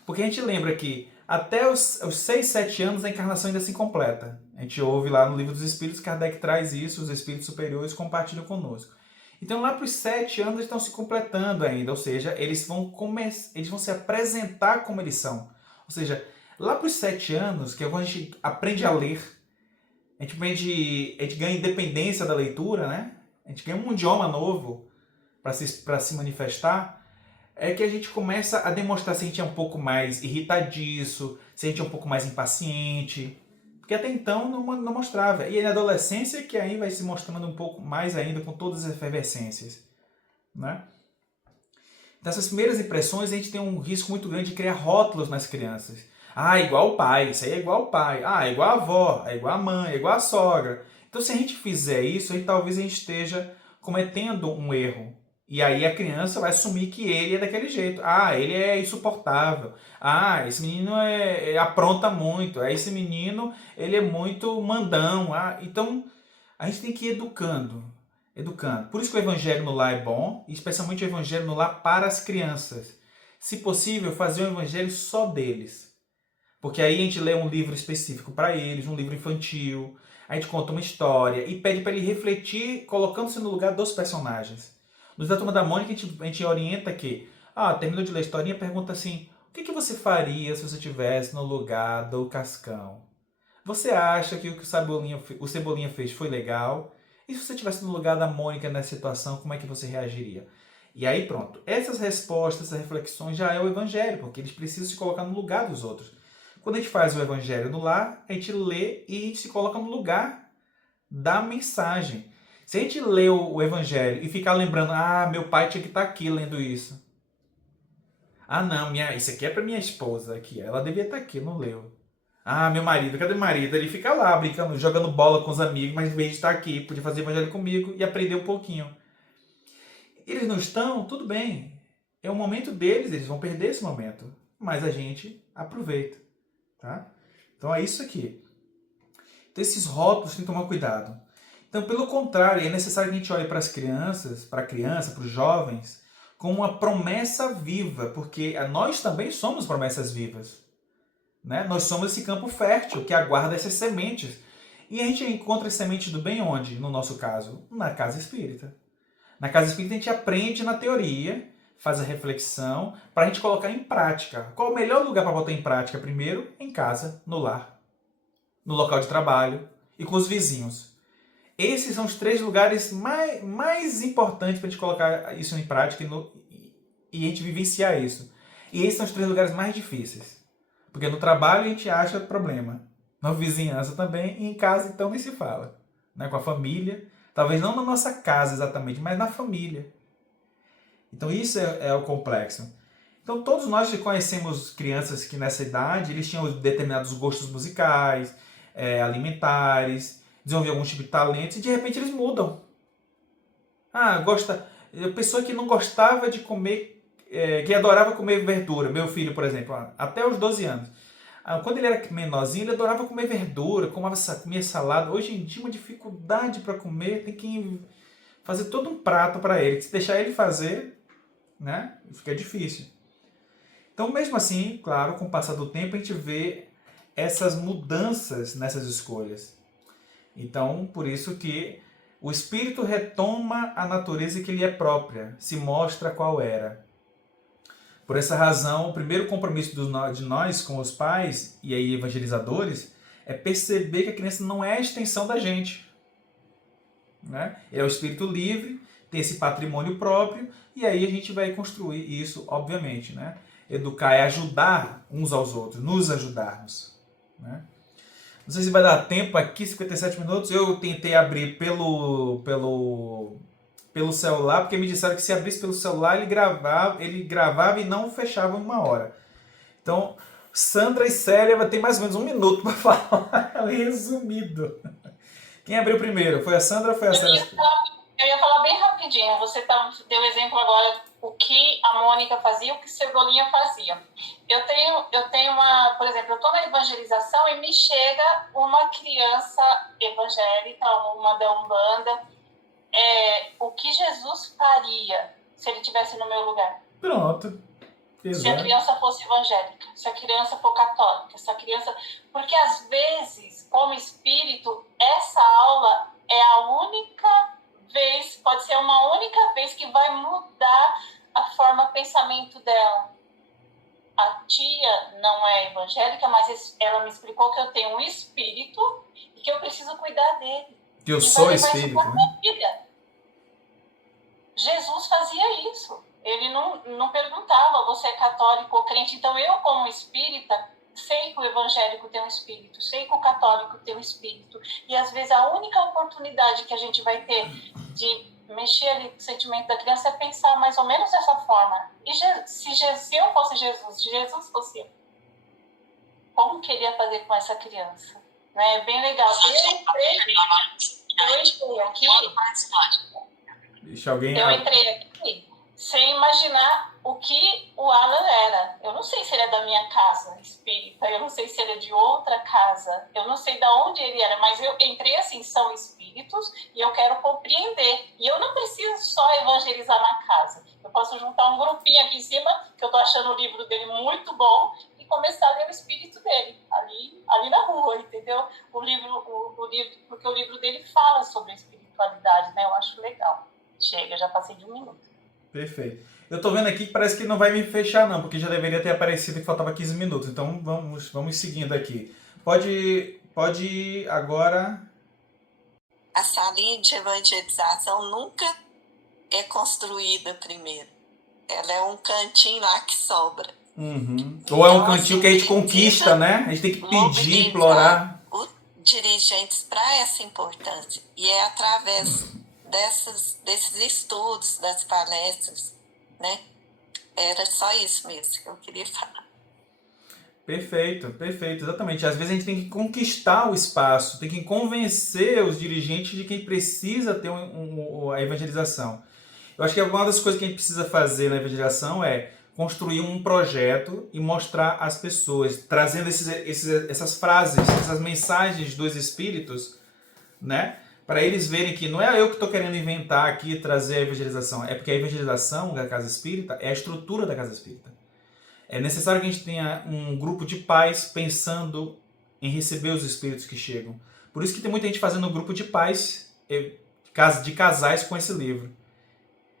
Porque a gente lembra que até os 6, 7 anos a encarnação ainda se completa. A gente ouve lá no Livro dos Espíritos, Kardec traz isso, os espíritos superiores compartilham conosco. Então lá para os 7 anos eles estão se completando ainda, ou seja, eles vão se apresentar como eles são. Ou seja, lá para os 7 anos, que é quando a gente aprende a ler, a gente ganha independência da leitura, né? A gente ganha um idioma novo para se manifestar, é que a gente começa a demonstrar se a gente é um pouco mais irritadiço, se a gente é um pouco mais impaciente, porque até então não mostrava. E na adolescência que aí vai se mostrando um pouco mais ainda com todas as efervescências, né? Então essas primeiras impressões a gente tem um risco muito grande de criar rótulos nas crianças. Ah, igual o pai, isso aí é igual o pai. Ah, é igual a avó, é igual a mãe, é igual a sogra. Então se a gente fizer isso, aí talvez a gente esteja cometendo um erro. E aí a criança vai assumir que ele é daquele jeito. Ah, ele é insuportável. Ah, esse menino apronta muito. Ah, esse menino ele é muito mandão. Ah, então a gente tem que ir educando. Por isso que o evangelho no lar é bom, e especialmente o evangelho no lar para as crianças. Se possível, fazer um evangelho só deles. Porque aí a gente lê um livro específico para eles, um livro infantil, a gente conta uma história e pede para ele refletir colocando-se no lugar dos personagens. No da Turma da Mônica a gente orienta que, terminou de ler a historinha, pergunta assim, o que você faria se você estivesse no lugar do Cascão? Você acha que o que o Cebolinha fez foi legal? E se você estivesse no lugar da Mônica nessa situação, como é que você reagiria? E aí pronto, essas respostas, essas reflexões já é o evangelho, porque eles precisam se colocar no lugar dos outros. Quando a gente faz o evangelho no lar, a gente lê e a gente se coloca no lugar da mensagem. Se a gente lê o evangelho e ficar lembrando, meu pai tinha que estar aqui lendo isso. Não, isso aqui é para minha esposa aqui, ela devia estar aqui, não leu. Meu marido, cadê o marido? Ele fica lá brincando, jogando bola com os amigos, mas em vez de estar aqui, podia fazer evangelho comigo e aprender um pouquinho. Eles não estão, tudo bem. É o momento deles, eles vão perder esse momento. Mas a gente aproveita. Tá? Então é isso aqui. Então esses rótulos tem que tomar cuidado. Então, pelo contrário, é necessário que a gente olhe para as crianças, para a criança, para os jovens, como uma promessa viva, porque nós também somos promessas vivas. Né? Nós somos esse campo fértil que aguarda essas sementes. E a gente encontra as sementes do bem onde, no nosso caso? Na casa espírita. Na casa espírita a gente aprende na teoria, faz a reflexão, para a gente colocar em prática. Qual o melhor lugar para botar em prática? Primeiro, em casa, no lar, no local de trabalho e com os vizinhos. Esses são os 3 lugares mais importantes para a gente colocar isso em prática e a gente vivenciar isso. E esses são os 3 lugares mais difíceis. Porque no trabalho a gente acha problema. Na vizinhança também e em casa então nem se fala. Né? Com a família. Talvez não na nossa casa exatamente, mas na família. Então isso é o complexo. Então todos nós conhecemos crianças que nessa idade eles tinham determinados gostos musicais, alimentares, desenvolviam algum tipo de talento e de repente eles mudam. Pessoa que não gostava de comer, que adorava comer verdura, meu filho, por exemplo, até os 12 anos. Quando ele era menorzinho, ele adorava comer verdura, comia salada. Hoje em dia, uma dificuldade para comer, tem que fazer todo um prato para ele. Se deixar ele fazer, né, fica difícil. Então, mesmo assim, claro, com o passar do tempo, a gente vê essas mudanças nessas escolhas. Então, por isso que o espírito retoma a natureza que lhe é própria, se mostra qual era. Por essa razão, o primeiro compromisso de nós com os pais e aí evangelizadores é perceber que a criança não é a extensão da gente. Né? É o espírito livre, tem esse patrimônio próprio, e aí a gente vai construir isso, obviamente. Né? Educar é ajudar uns aos outros, nos ajudarmos. Né? Não sei se vai dar tempo aqui, 57 minutos. Eu tentei abrir pelo celular, porque me disseram que se abrisse pelo celular ele gravava e não fechava em 1 hora. Então, Sandra e Célia vai ter mais ou menos 1 minuto para falar resumido. Quem abriu primeiro? Foi a Sandra ou foi a Célia? Eu ia falar bem rapidinho. Você deu exemplo agora o que a Mônica fazia, o que Cebolinha fazia. Eu tenho uma, por exemplo, eu estou na evangelização e me chega uma criança evangélica, uma da Umbanda, o que Jesus faria se ele estivesse no meu lugar? Pronto. Exato. Se a criança fosse evangélica, se a criança for católica, se a criança... Porque às vezes, como espírito, essa aula é a única vez, pode ser uma única vez que vai mudar a forma de pensamento dela. A tia não é evangélica, mas ela me explicou que eu tenho um espírito e que eu preciso cuidar dele. Que eu sou espírito, né? Jesus fazia isso. Ele não perguntava, você é católico ou crente. Então eu, como espírita, sei que o evangélico tem um espírito, sei que o católico tem um espírito. E às vezes a única oportunidade que a gente vai ter de mexer ali com o sentimento da criança é pensar mais ou menos dessa forma. E se eu fosse Jesus, se Jesus fosse eu, como que ele ia fazer com essa criança? Né? É bem legal. Eu entrei aqui... Deixa alguém... Eu entrei aqui sem imaginar o que o Alan era. Eu não sei se ele é da minha casa espírita, eu não sei se ele é de outra casa, eu não sei de onde ele era, mas eu entrei assim, são espíritos e eu quero compreender. E eu não preciso só evangelizar na casa. Eu posso juntar um grupinho aqui em cima, que eu tô achando o livro dele muito bom, e começar a ler o espírito dele, ali na rua, entendeu? Porque o livro dele fala sobre a espiritualidade, né? Eu acho legal. Chega, já passei de 1 minuto. Perfeito. Eu tô vendo aqui que parece que não vai me fechar não, porque já deveria ter aparecido que faltava 15 minutos. Então vamos seguindo aqui. Pode ir agora. A salinha de evangelização nunca é construída primeiro. Ela é um cantinho lá que sobra. Uhum. Ou é um cantinho que a gente conquista, né? A gente tem que pedir, implorar. Os dirigentes para essa importância. E é através desses estudos, das palestras, né? Era só isso mesmo que eu queria falar. Perfeito, exatamente. Às vezes a gente tem que conquistar o espaço, tem que convencer os dirigentes de que precisa ter a evangelização. Eu acho que uma das coisas que a gente precisa fazer na evangelização é construir um projeto e mostrar às pessoas, trazendo essas frases, essas mensagens dos espíritos, né? Para eles verem que não é eu que estou querendo inventar aqui e trazer a evangelização, é porque a evangelização da casa espírita é a estrutura da casa espírita. É necessário que a gente tenha um grupo de pais pensando em receber os espíritos que chegam. Por isso que tem muita gente fazendo um grupo de pais, de casais com esse livro.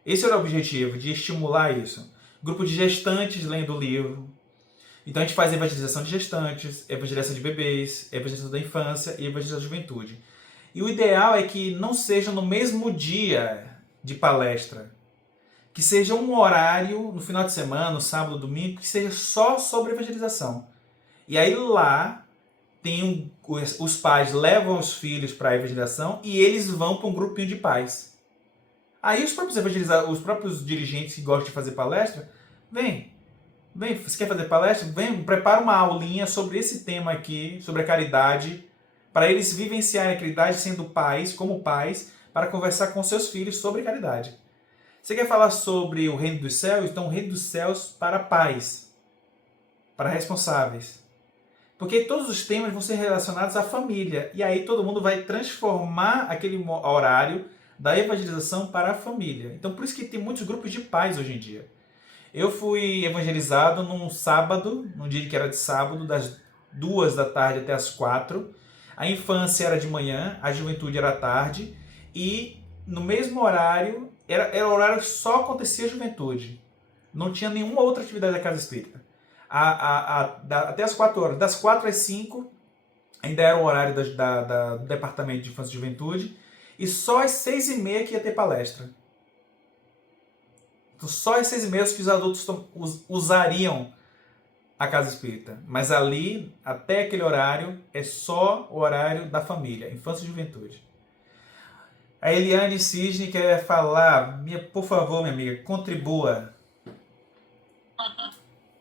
Esse era o objetivo, de estimular isso. Grupo de gestantes lendo o livro. Então a gente faz evangelização de gestantes, evangelização de bebês, evangelização da infância e evangelização da juventude. E o ideal é que não seja no mesmo dia de palestra. Que seja um horário, no final de semana, no sábado, domingo, que seja só sobre evangelização. E aí lá, os pais levam os filhos para a evangelização e eles vão para um grupinho de pais. Aí os próprios dirigentes que gostam de fazer palestra, vem, você quer fazer palestra? Vem, prepara uma aulinha sobre esse tema aqui, sobre a caridade, para eles vivenciarem a caridade sendo pais, como pais, para conversar com seus filhos sobre caridade. Você quer falar sobre o reino dos céus? Então, o reino dos céus para pais, para responsáveis. Porque todos os temas vão ser relacionados à família. E aí todo mundo vai transformar aquele horário da evangelização para a família. Então por isso que tem muitos grupos de pais hoje em dia. Eu fui evangelizado num sábado, num dia que era de sábado, das 2 da tarde até as 4. A infância era de manhã, a juventude era à tarde. E no mesmo horário, era o horário que só acontecia a juventude. Não tinha nenhuma outra atividade da casa espírita. Até as 4 horas. Das 4 às 5, ainda era o horário do Departamento de Infância e Juventude. E só às 6h30 que ia ter palestra. Então, só às 6h30 os filhos adultos usariam a casa espírita. Mas ali, até aquele horário, é só o horário da família, infância e juventude. A Eliane Cisne quer falar. Por favor, minha amiga, contribua.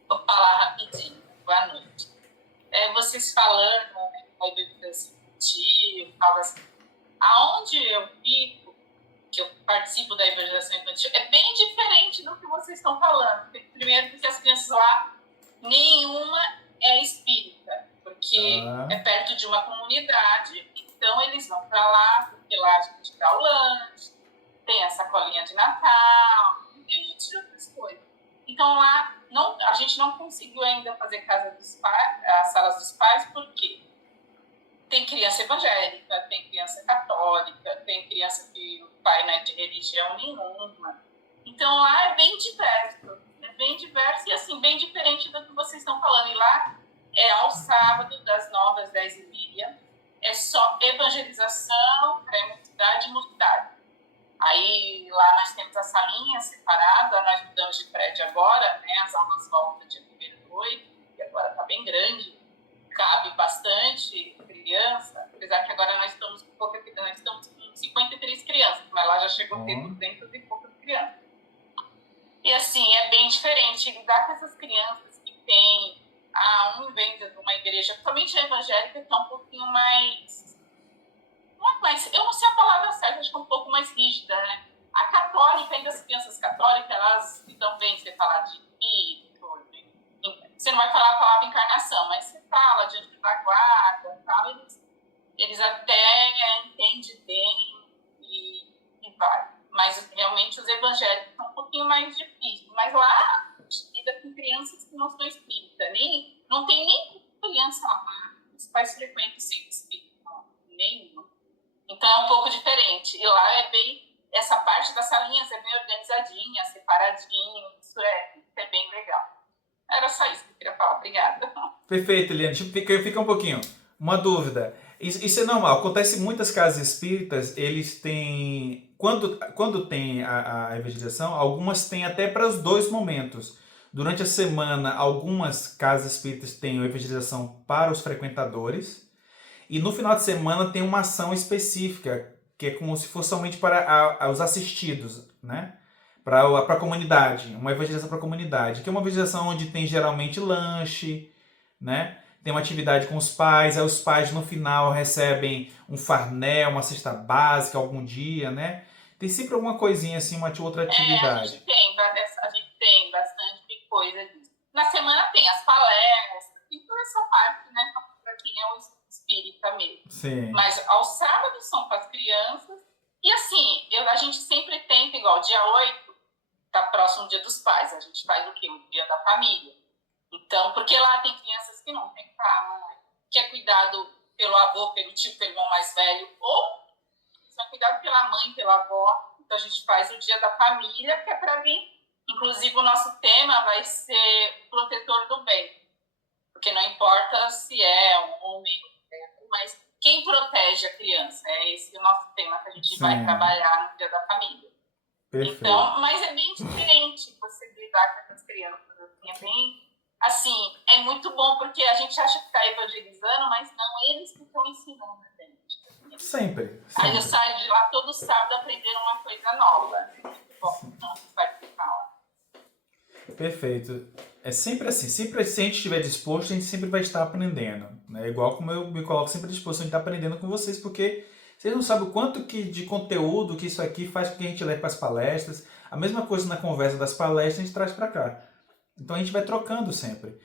Vou falar rapidinho. Boa noite. Vocês falando, né, da evangelização infantil, aonde eu fico, que eu participo da evangelização infantil, é bem diferente do que vocês estão falando. Primeiro, porque as crianças lá, nenhuma é espírita, porque é perto de uma comunidade, então eles vão para lá, porque lá a gente dá o lanche, tem a sacolinha de Natal, e outras coisas. Então lá a gente não conseguiu ainda fazer casa dos pais, as salas dos pais, porque tem criança evangélica, tem criança católica, tem criança que o pai não é de religião nenhuma. Então lá é bem diverso e assim, bem diferente do que vocês estão falando. E lá é ao sábado, das 9 às 10h30, é só evangelização, pré-mocidade e mocidade. Aí lá nós temos a salinha separada, nós mudamos de prédio agora, né? As aulas voltam dia 1º/8, e agora está bem grande, cabe bastante criança, apesar que agora nós estamos com 53 crianças, mas lá já chegou a ter 200 e poucas crianças. E assim, é bem diferente lidar com essas crianças que têm, um vem de uma igreja, principalmente a evangélica, que é um pouquinho mais, eu não sei a palavra certa, acho que é um pouco mais rígida, né? A católica, ainda as crianças católicas, elas lidam bem, você falar de espírito, você não vai falar a palavra encarnação, mas você fala de anjo da guarda, tal, eles até entendem bem e vai. Mas realmente os evangélicos são um pouquinho mais difíceis. Mas lá a gente lida com crianças que não são espíritas. Não tem nem criança lá. Os pais frequentam sem espírito, nenhuma. Então é um pouco diferente. E lá é bem. Essa parte das salinhas é bem organizadinha, separadinho. Isso é bem legal. Era só isso que eu queria falar. Obrigada. Perfeito, Eliane. Fica um pouquinho. Uma dúvida. Isso é normal. Acontece em muitas casas espíritas, eles têm... Quando tem a evangelização, algumas têm até para os 2 momentos. Durante a semana, algumas casas espíritas têm a evangelização para os frequentadores. E no final de semana tem uma ação específica, que é como se fosse somente para os assistidos, né? Para a comunidade. Uma evangelização para a comunidade. Que é uma evangelização onde tem geralmente lanche, né? Tem uma atividade com os pais, aí os pais no final recebem um farnel, uma cesta básica algum dia, né? Tem sempre alguma coisinha assim, uma outra atividade. A gente tem bastante coisa disso. Na semana tem as palestras, tem toda essa parte, né, para quem é o espírita mesmo. Sim. Mas aos sábados são para as crianças. E assim, a gente sempre tenta, igual dia 8, tá próximo do Dia dos Pais, a gente faz o quê? O Dia da Família. Então, porque lá tem crianças que não tem pai, que é cuidado pelo avô, pelo tio, pelo irmão mais velho, ou são cuidados pela mãe, pela avó. Então, a gente faz o Dia da Família, que é para vir. Inclusive, o nosso tema vai ser o protetor do bem. Porque não importa se é um homem, mas quem protege a criança. É esse o nosso tema que a gente vai trabalhar no Dia da Família. Perfeito. Então, mas é bem diferente você lidar com essas crianças. Assim, é bem... Assim, é muito bom porque a gente acha que está evangelizando, mas não, eles que estão ensinando a gente. Sempre. Aí eu saio de lá todo sábado aprendendo uma coisa nova. Bom, vai ficar lá. Perfeito. É sempre assim. Sempre se a gente estiver disposto, a gente sempre vai estar aprendendo. Né? Igual como eu me coloco sempre à disposição de estar aprendendo com vocês, porque vocês não sabem o quanto de conteúdo que isso aqui faz com que a gente leve para as palestras. A mesma coisa na conversa das palestras a gente traz para cá. Então a gente vai trocando sempre.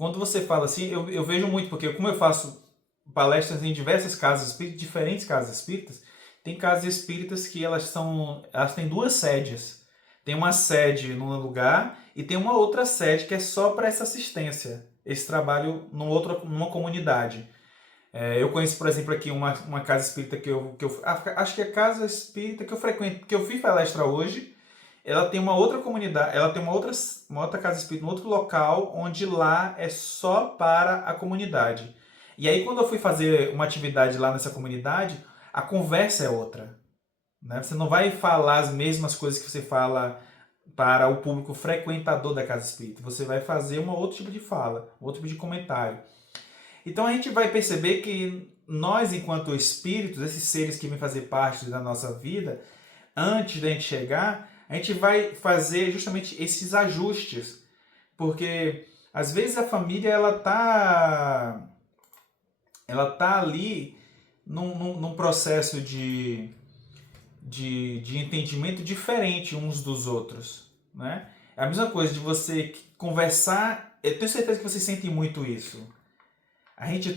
quando você fala assim, eu vejo muito, porque como eu faço palestras em diversas casas espíritas, diferentes casas espíritas, tem casas espíritas que elas têm duas sedes. Tem uma sede num lugar e tem uma outra sede que é só para essa assistência, esse trabalho numa comunidade. Eu conheço, por exemplo, aqui uma casa espírita acho que é a casa espírita que eu frequento, que eu fiz palestra hoje. Ela tem uma outra comunidade, ela tem uma outra casa espírita, um outro local, onde lá é só para a comunidade. E aí, quando eu fui fazer uma atividade lá nessa comunidade, a conversa é outra. Né? Você não vai falar as mesmas coisas que você fala para o público frequentador da casa espírita. Você vai fazer um outro tipo de fala, um outro tipo de comentário. Então a gente vai perceber que nós, enquanto espíritos, esses seres que vêm fazer parte da nossa vida, antes da gente chegar, a gente vai fazer justamente esses ajustes. Porque às vezes a família ela tá ali num processo de entendimento diferente uns dos outros. Né? É a mesma coisa de você conversar. Eu tenho certeza que vocês sentem muito isso.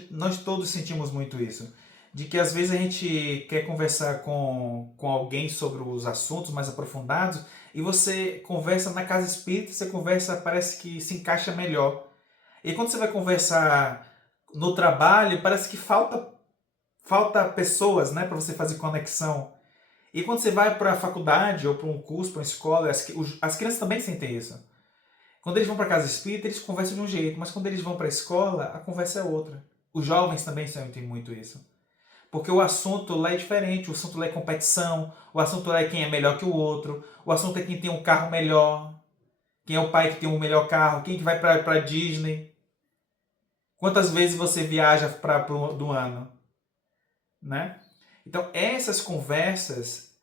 Nós todos sentimos muito isso. De que às vezes a gente quer conversar com alguém sobre os assuntos mais aprofundados e você conversa na casa espírita, você conversa, parece que se encaixa melhor. E quando você vai conversar no trabalho, parece que falta pessoas, né, para você fazer conexão. E quando você vai para a faculdade ou para um curso, para uma escola, as crianças também sentem isso. Quando eles vão para a casa espírita, eles conversam de um jeito, mas quando eles vão para a escola, a conversa é outra. Os jovens também sentem muito isso. Porque o assunto lá é diferente, o assunto lá é competição, o assunto lá é quem é melhor que o outro, o assunto é quem tem um carro melhor, quem é o pai que tem um melhor carro, quem que vai para Disney. Quantas vezes você viaja do ano? Né? Então, essas conversas,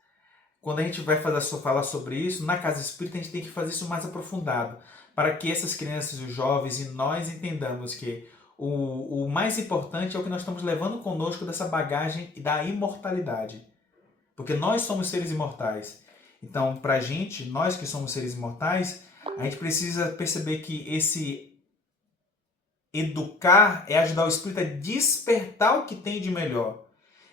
quando a gente vai falar sobre isso, na casa espírita a gente tem que fazer isso mais aprofundado, para que essas crianças, os jovens e nós entendamos que o mais importante é o que nós estamos levando conosco dessa bagagem da imortalidade. Porque nós somos seres imortais. Então, para a gente, nós que somos seres imortais, a gente precisa perceber que esse educar é ajudar o espírito a despertar o que tem de melhor,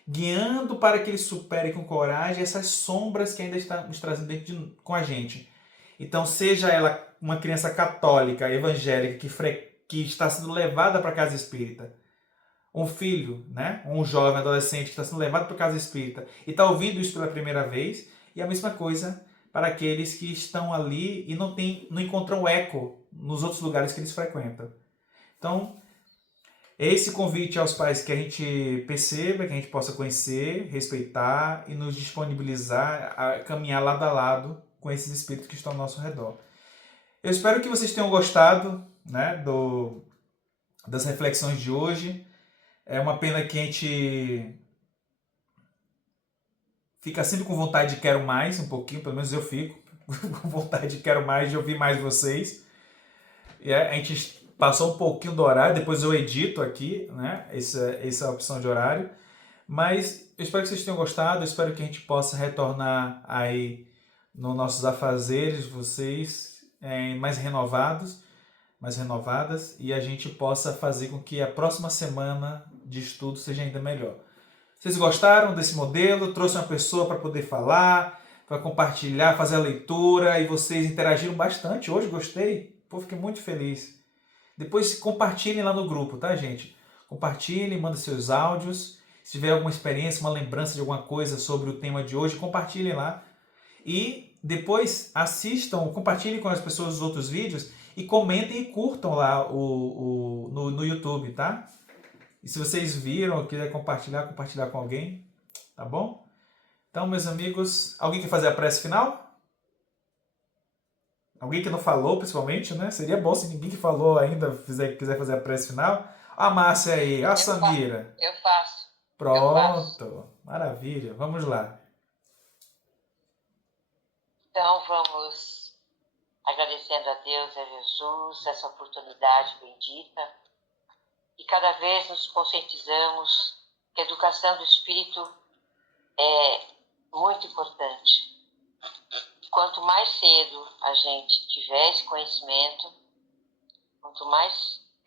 guiando para que ele supere com coragem essas sombras que ainda estamos trazendo com a gente. Então, seja ela uma criança católica, evangélica, que está sendo levada para a casa espírita, um filho, né? Um jovem, adolescente que está sendo levado para a casa espírita e está ouvindo isso pela primeira vez, e a mesma coisa para aqueles que estão ali e não encontram eco nos outros lugares que eles frequentam. Então, esse convite aos pais que a gente perceba, que a gente possa conhecer, respeitar e nos disponibilizar a caminhar lado a lado com esses espíritos que estão ao nosso redor. Eu espero que vocês tenham gostado, né, das reflexões de hoje. É uma pena que a gente fica sempre com vontade de quero mais, um pouquinho, pelo menos eu fico com vontade de quero mais, de ouvir mais vocês. E a gente passou um pouquinho do horário, depois eu edito aqui, né, essa opção de horário. Mas eu espero que vocês tenham gostado, eu espero que a gente possa retornar aí nos nossos afazeres, vocês mais renovados, mais renovadas, e a gente possa fazer com que a próxima semana de estudo seja ainda melhor. Vocês gostaram desse modelo? Trouxe uma pessoa para poder falar, para compartilhar, fazer a leitura, e vocês interagiram bastante hoje, gostei. Pô, fiquei muito feliz. Depois compartilhem lá no grupo, tá, gente? Compartilhem, mandem seus áudios. Se tiver alguma experiência, uma lembrança de alguma coisa sobre o tema de hoje, compartilhem lá. E depois assistam, compartilhem com as pessoas os outros vídeos e comentem e curtam lá no YouTube, tá? E se vocês viram, quiser compartilhar com alguém, tá bom? Então, meus amigos, alguém quer fazer a prece final? Alguém que não falou, principalmente, né? Seria bom se ninguém que falou ainda quiser fazer a prece final. A Márcia aí, a Samira. Eu faço. Pronto, maravilha. Vamos lá. Então vamos agradecendo a Deus e a Jesus essa oportunidade bendita. E cada vez nos conscientizamos que a educação do espírito é muito importante. Quanto mais cedo a gente tiver esse conhecimento, quanto mais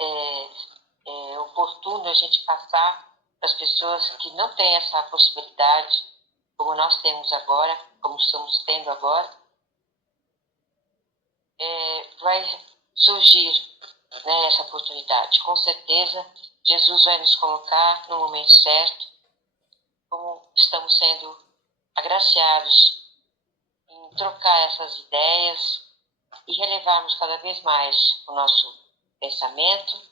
é oportuno a gente passar para as pessoas que não têm essa possibilidade, como nós temos agora, como estamos tendo agora, vai surgir, né, essa oportunidade. Com certeza, Jesus vai nos colocar no momento certo, como estamos sendo agraciados em trocar essas ideias e relevarmos cada vez mais o nosso pensamento